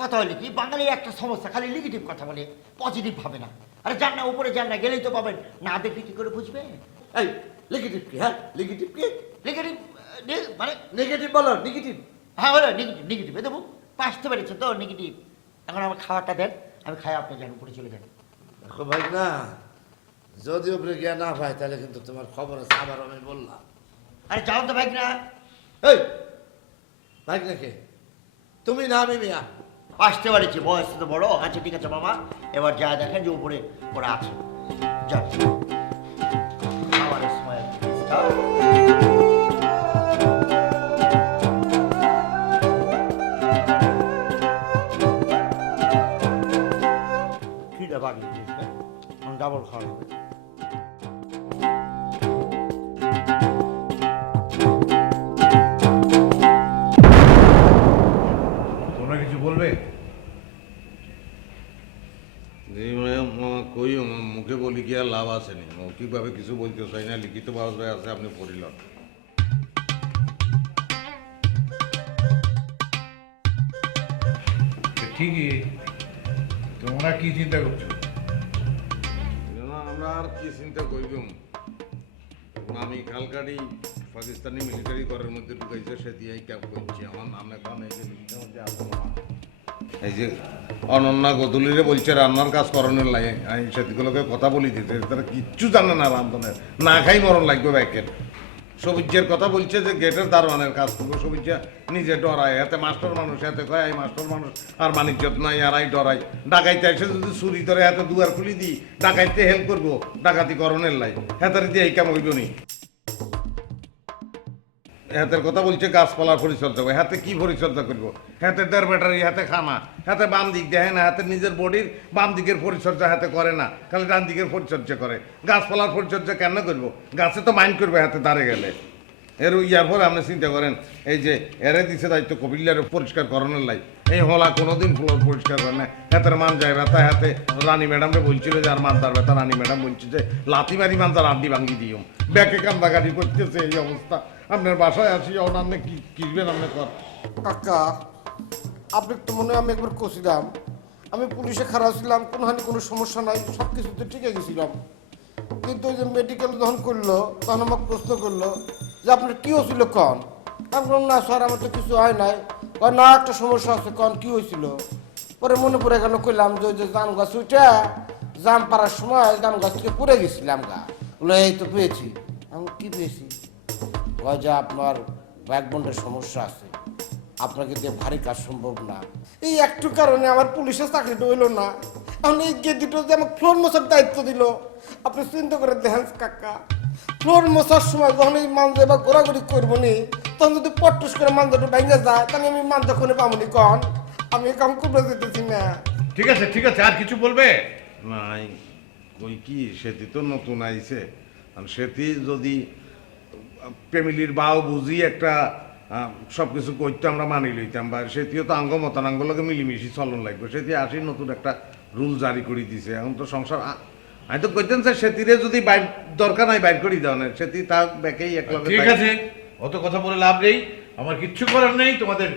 কথা হলে কি, বাঙালি একটা সমস্যা, খালি নেগেটিভ কথা বলে, পজিটিভ ভাবে না। আরে যান না, উপরে যান না, গেলেই তো পাবেন, না দেখলে কি করে বুঝবে? এই নেগেটিভ কি? হ্যাঁ নেগেটিভ কি? নেগেটিভ মানে নেগেটিভ বলো, নেগেটিভ। হ্যাঁ বলো নেগেটিভ, নেগেটিভ দেবো, পাসতে পেরেছে তো নেগেটিভ। এখন আমার খাবারটা দেন, আমি খাই, আপনি যান উপরে চলে যান। দেখো ভাই না, যদি উপরে গিয়ে না পাই তাহলে কিন্তু তোমার খবর আছে, আবার আমি বললাম। আরে যাও তো ভাই না। এই ভাই নাকি তুমি না আমি মিয়া? আসতে পারেছি, বয়স তো বড় আছে, ঠিক আছে বাবা, এবার যা দেখেন যে উপরে ওরা আছে, যান। খাবারের সময় যাও। খিদে বাড়ি দিয়েছে, ডাবল খাওয়া হবে। তোমরা কিছু বলবে? কই মুখে বলি কি আর লাভ আছে নি, মৌখিকভাবে কিছু বলতে চাই না, লিখিতভাবে আছে, আপনি পড়িল। ঠিকই, তোমরা কি চিন্তা করছো? আমরা আর কি চিন্তা করব, আমি কালকাটি পাকিস্তানি মিলিটারি করার মধ্যে ঢুকাইছে, সে দিয়েই ক্যাম্প করছি। আমার নাম এখন এই যে অনন্যা গদুলিরে বলছে রান্নার কাজ করানোর লাগে, আমি সেদিগুলোকে কথা বলি দিতে, তারা কিচ্ছু জানে না রান্ধনের, না খাই মরণ লাগবে ব্যাকের। সবুজের কথা বলছে যে গেটের দারোয়ানের কাজ করবো, সবুজা নিজে ডরায়, এতে মাস্টার মানুষ, এতে কয় এই মাস্টার মানুষ আর মানিজ্যত নাই, আরাই ডরাই। ডাকাইতে এসে যদি চুরি ধরে এত দুয়ার খুলি দিই, ডাকাইতে হেল্প করবো, ডাকাতি করণের লাই, হেতারি দিয়ে এই কাম হইব নি। হাতের কথা বলছে গাছপালার পরিচর্যা করে, হাতে কি পরিচর্যা করবো? হাতে দেড় ব্যাটারি, হাতে খানা, হাতে বাম দিক দেখে না, হাতে নিজের বডির বাম দিকের পরিচর্যা হাতে করে না, খালি ডান দিকের পরিচর্যা করে। গাছপালার পরিচর্যা কেন করবো? গাছে তো মাইন্ড করবে হাতে দাঁড়ে গেলে। এর ইয়ার পরে আপনি চিন্তা করেন, এই যে এরে দিছে দায়িত্ব কপিলার পরিষ্কার করানোর লাই, এই হলা কোনোদিন ফ্লোর পরিষ্কার করে না, হাতের মান যায় ব্যথা। হাতে রানী ম্যাডামকে বলছিল যে আর মানতার ব্যথা, রানী ম্যাডাম বলছে যে লাথি মারি মানতার আড্ডি ভাঙ্গি দিও, ব্যাকে কান্দাকাটি করতেছে। এই অবস্থা আপনার বাসায় আসি, অন্যান্য কি কিনবেন আপনি কর? কাকা, আপনি তো মনে হয় আমি একবার কছিলাম, আমি পুলিশে খারাপ ছিলাম, কোনোখানে কোনো সমস্যা নাই, সব কিছুতে ঠিক গেছিলাম। কিন্তু ওই যে মেডিকেল যখন করলো, তখন আমাকে প্রশ্ন করলো যে আপনার কী হয়েছিল কন? আমি বললাম না স্যার, আমার তো কিছু হয় নাই। কয় না, একটা সমস্যা আছে, কন কী হয়েছিল? পরে মনে পড়ে গেল, কইলাম যে ওই যে জাম গাছ উঠে জাম পাড়ার সময় জাম গাছ থেকে পড়ে গেছিলাম গা, বলে এই তো পেয়েছি। আমি কী পেয়েছি? কয় যে আপনার ব্যাকবোনের সমস্যা আছে, আপনাকে দিয়ে ভারী কাজ সম্ভব না। এই একটু কারণে আমার পুলিশের চাকরিটা হইলো না। এখন এই গেদিটা যে আমাকে ফ্লোর মোছার দায়িত্ব দিল, আপনি চিন্তা করে দেখেন কাকা, ফ্লোর মোছার সময় যখন এই মাঞ্জা বা ঘোরাঘুরি করবো নি, তখন যদি পট্টুস করে মাঞ্জাটা ভেঙে যায়, তাহলে আমি মাঞ্জা কোনে পাবনি কন? আমি কাম করতে যেতেছি না। ঠিক আছে ঠিক আছে, আর কিছু বলবে? নাই, ওই কি সেটি তো নতুন আইছে, আর সেটি যদি ফ্যামিলির বাও বুঝি একটা সব কিছু করতে আমরা মানি লইতাম, বা সেটিও তো আঙ্গ মতানাঙ্গলকে মিলিমিশি চলন লাগবে, সেটি আসি নতুন একটা রুল জারি করে দিছে। এখন তো সংসার আমি তো কইতেন স্যার, সেটিরে যদি বাইর দরকার নাই বাইর করে দেওয়া নেই, সেটি তা ব্যাকেই এক লগে। ঠিক আছে, অত কথা বলে লাভ নেই, আমার কিচ্ছু করার নেই, তোমাদের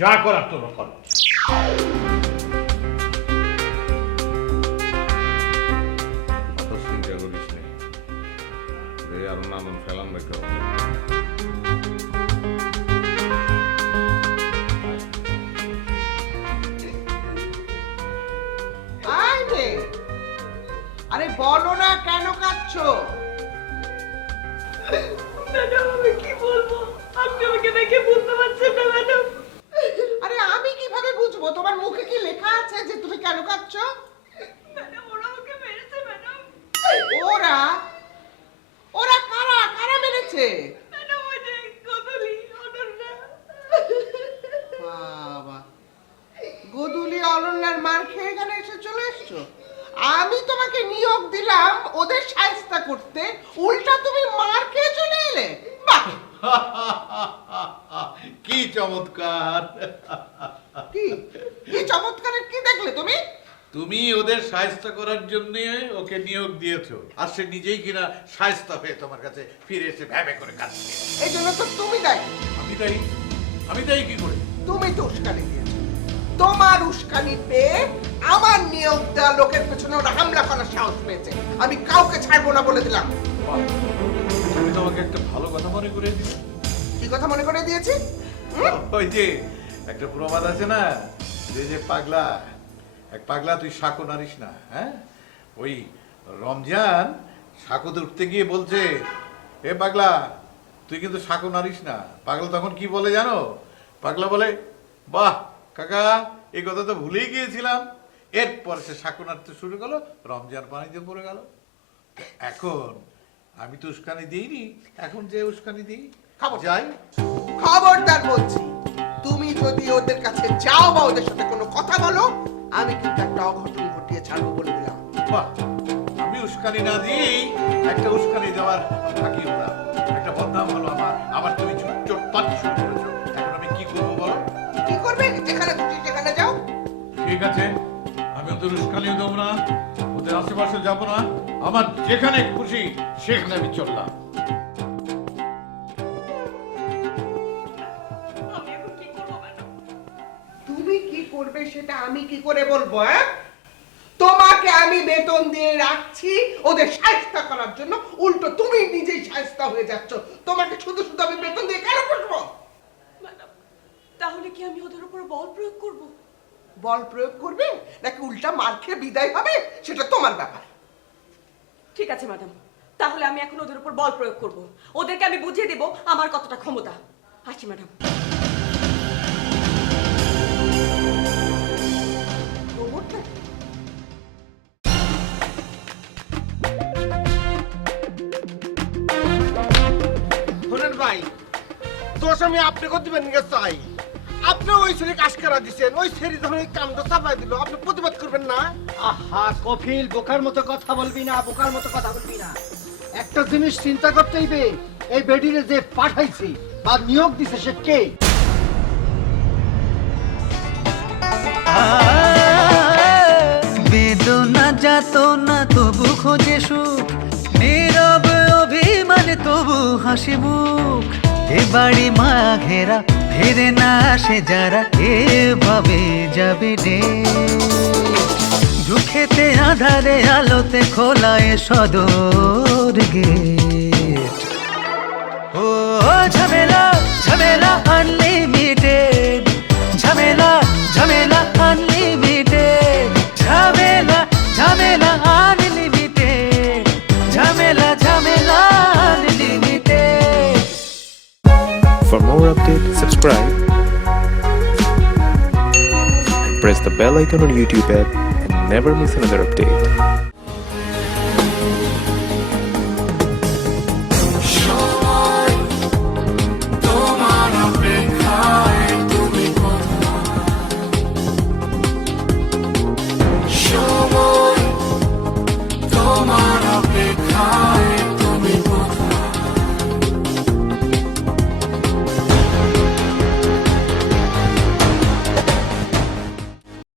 যা করার তোমরা করো। অত চিন্তা করিস না, আর নানান ফেলান বাইর করা। আরে বলো না কেন কাঁদছো? ম্যাডাম আমি কি বলবো, আপনি আমাকে দেখে বুঝতে পারছেন না ম্যাডাম? আরে আমি কিভাবে বুঝবো? তোমার মুখে কি লেখা আছে যে তুমি কেন কাঁদছো? ম্যাডাম ওরা আমাকে মেরেছে ম্যাডাম। ওরা? ওরা কারা? কারা মেরেছে? ম্যাডাম ওই যে গদুলি, অনন্যা। বাবা, গদুলি অনন্যার মার খেয়ে এখানে এসে চলে এসছো? আমি তোমাকে নিয়োগ দিলাম ওদের সাহায্য করতে, উল্টা তুমি মার খেয়ে চলে এলে। বাহ, কি চমৎকার! কি কি চমৎকারের কি দেখলে তুমি? তুমি ওদের সাহায্য করার জন্য ওকে নিয়োগ দিয়েছো, আর সে নিজেই কিনা সাহায্য হয়ে তোমার কাছে ফিরে এসে ভ্যাবে করে কাঁদছে। এই জন্য তো তুমি দায়ী। আমি তাই কি করে? তুমি তো উস্কানি দিয়েছো। তোমার উস্কানি পেয়ে আমার নিয়োগ দেওয়া লোকের পেছনে ওরা হামলা করার সাহস পেয়েছে। আমি কাউকে ছাড়বো না বলে দিলাম। তুমি তোমাকে একটা ভালো কথা মনে করে দিলে। কি কথা মনে করে দিয়েছি? ওই যে একটা প্রবাদ আছে না, যে পাগলা, এক পাগলা তুই সাঁকো নারিস না। হ্যাঁ, ওই রমজান সাঁকোতে উঠতে গিয়ে বলছে, এ পাগলা তুই কিন্তু সাঁকো নারিস না। পাগলা তখন কি বলে জানো? পাগলা বলে, বাহ কাকা, এই কথা তো ভুলেই গিয়েছিলাম। এরপর সে সাঁকো নাড়তে শুরু করলো, রমজান পানিতে পড়ে গেল। এখন আমি তো উস্কানি দিইনি, এখন যে উস্কানি দিই যাই। খবরদার বলছি, তুমি যদি ওদের কাছে যাও বা ওদের সাথে কোনো কথা বলো, আমি কিন্তু একটা অঘটন ঘটিয়ে ছাড়বো বলে দিলাম। বাহ, আমি উস্কানি না দিয়েই একটা উস্কানি দেওয়ার ফাঁকি ওরা, একটা বদনাম হলো আমার। আবার তুমি চোটপাট শুরু করেছো। এখন আমি কি করবো বলো? কি করবে? যেখানে খুশি সেখানে যাও। ঠিক আছে, আমি ওদের উস্কানিও দেবো না, ওদের আশেপাশে যাবো না। আমার যেখানে খুশি সেখানে আমি চললাম। তুমি কি করবে সেটা আমি কি করে বলবো? তোমাকে আমি বেতন দিয়ে রাখছি ওদের সাহায্য করার জন্য, উল্টো তুমি নিজেই সাহায্য হয়ে যাচ্ছ। তোমাকে শুধু শুধু আমি বেতন দিয়ে কেন বসবো? তাহলে কি আমি ওদের উপর বল প্রয়োগ করব? বল প্রয়োগ করবে নাকি উল্টা মার খেয়ে বিদায় হবে সেটা তোমার ব্যাপার। ঠিক আছে ম্যাডাম, তাহলে আমি এখন ওদের উপর বল প্রয়োগ করব। ওদেরকে আমি বুঝিয়ে দেব আমার কতটা ক্ষমতা। আসি ম্যাডাম। শোনেন ভাই, দোষ আমি আপনাকে দিবেন চাই। আপনি ওই ছেলে কাজকারা দিচ্ছেন, ওই ছেলে যখন এই কামটা চাপাই দিল, আপনি প্রতিবাদ করবেন না? আহা কফিল, বোকার মতো কথা বলবি না, বোকার মতো কথা বলবি না। একটা জিনিস চিন্তা করতে হইবে, এই বেডিরে যে পাঠাইছি বা নিয়োগ দিছে সে কে? বেদনা যাতনা তবু খোঁজে সুখ, নীরব অভিমান তবু হাসি মুখ। এ বাড়ি মা ঘেরা, ফিরে না আসে যারা, এভাবে যাবে রে। দুঃখেতে আধারে আলোতে খোলা এ সদর গেট। ও ঝামেলা ঝামেলা আনলিমিটেড, ঝামেলা ঝামেলা আনলিমিটেড, ঝামেলা ঝামেলা আনলিমিটেড, ঝামেলা ঝামেলা unlimited. For more updates, subscribe and press the bell icon on YouTube app and never miss another update.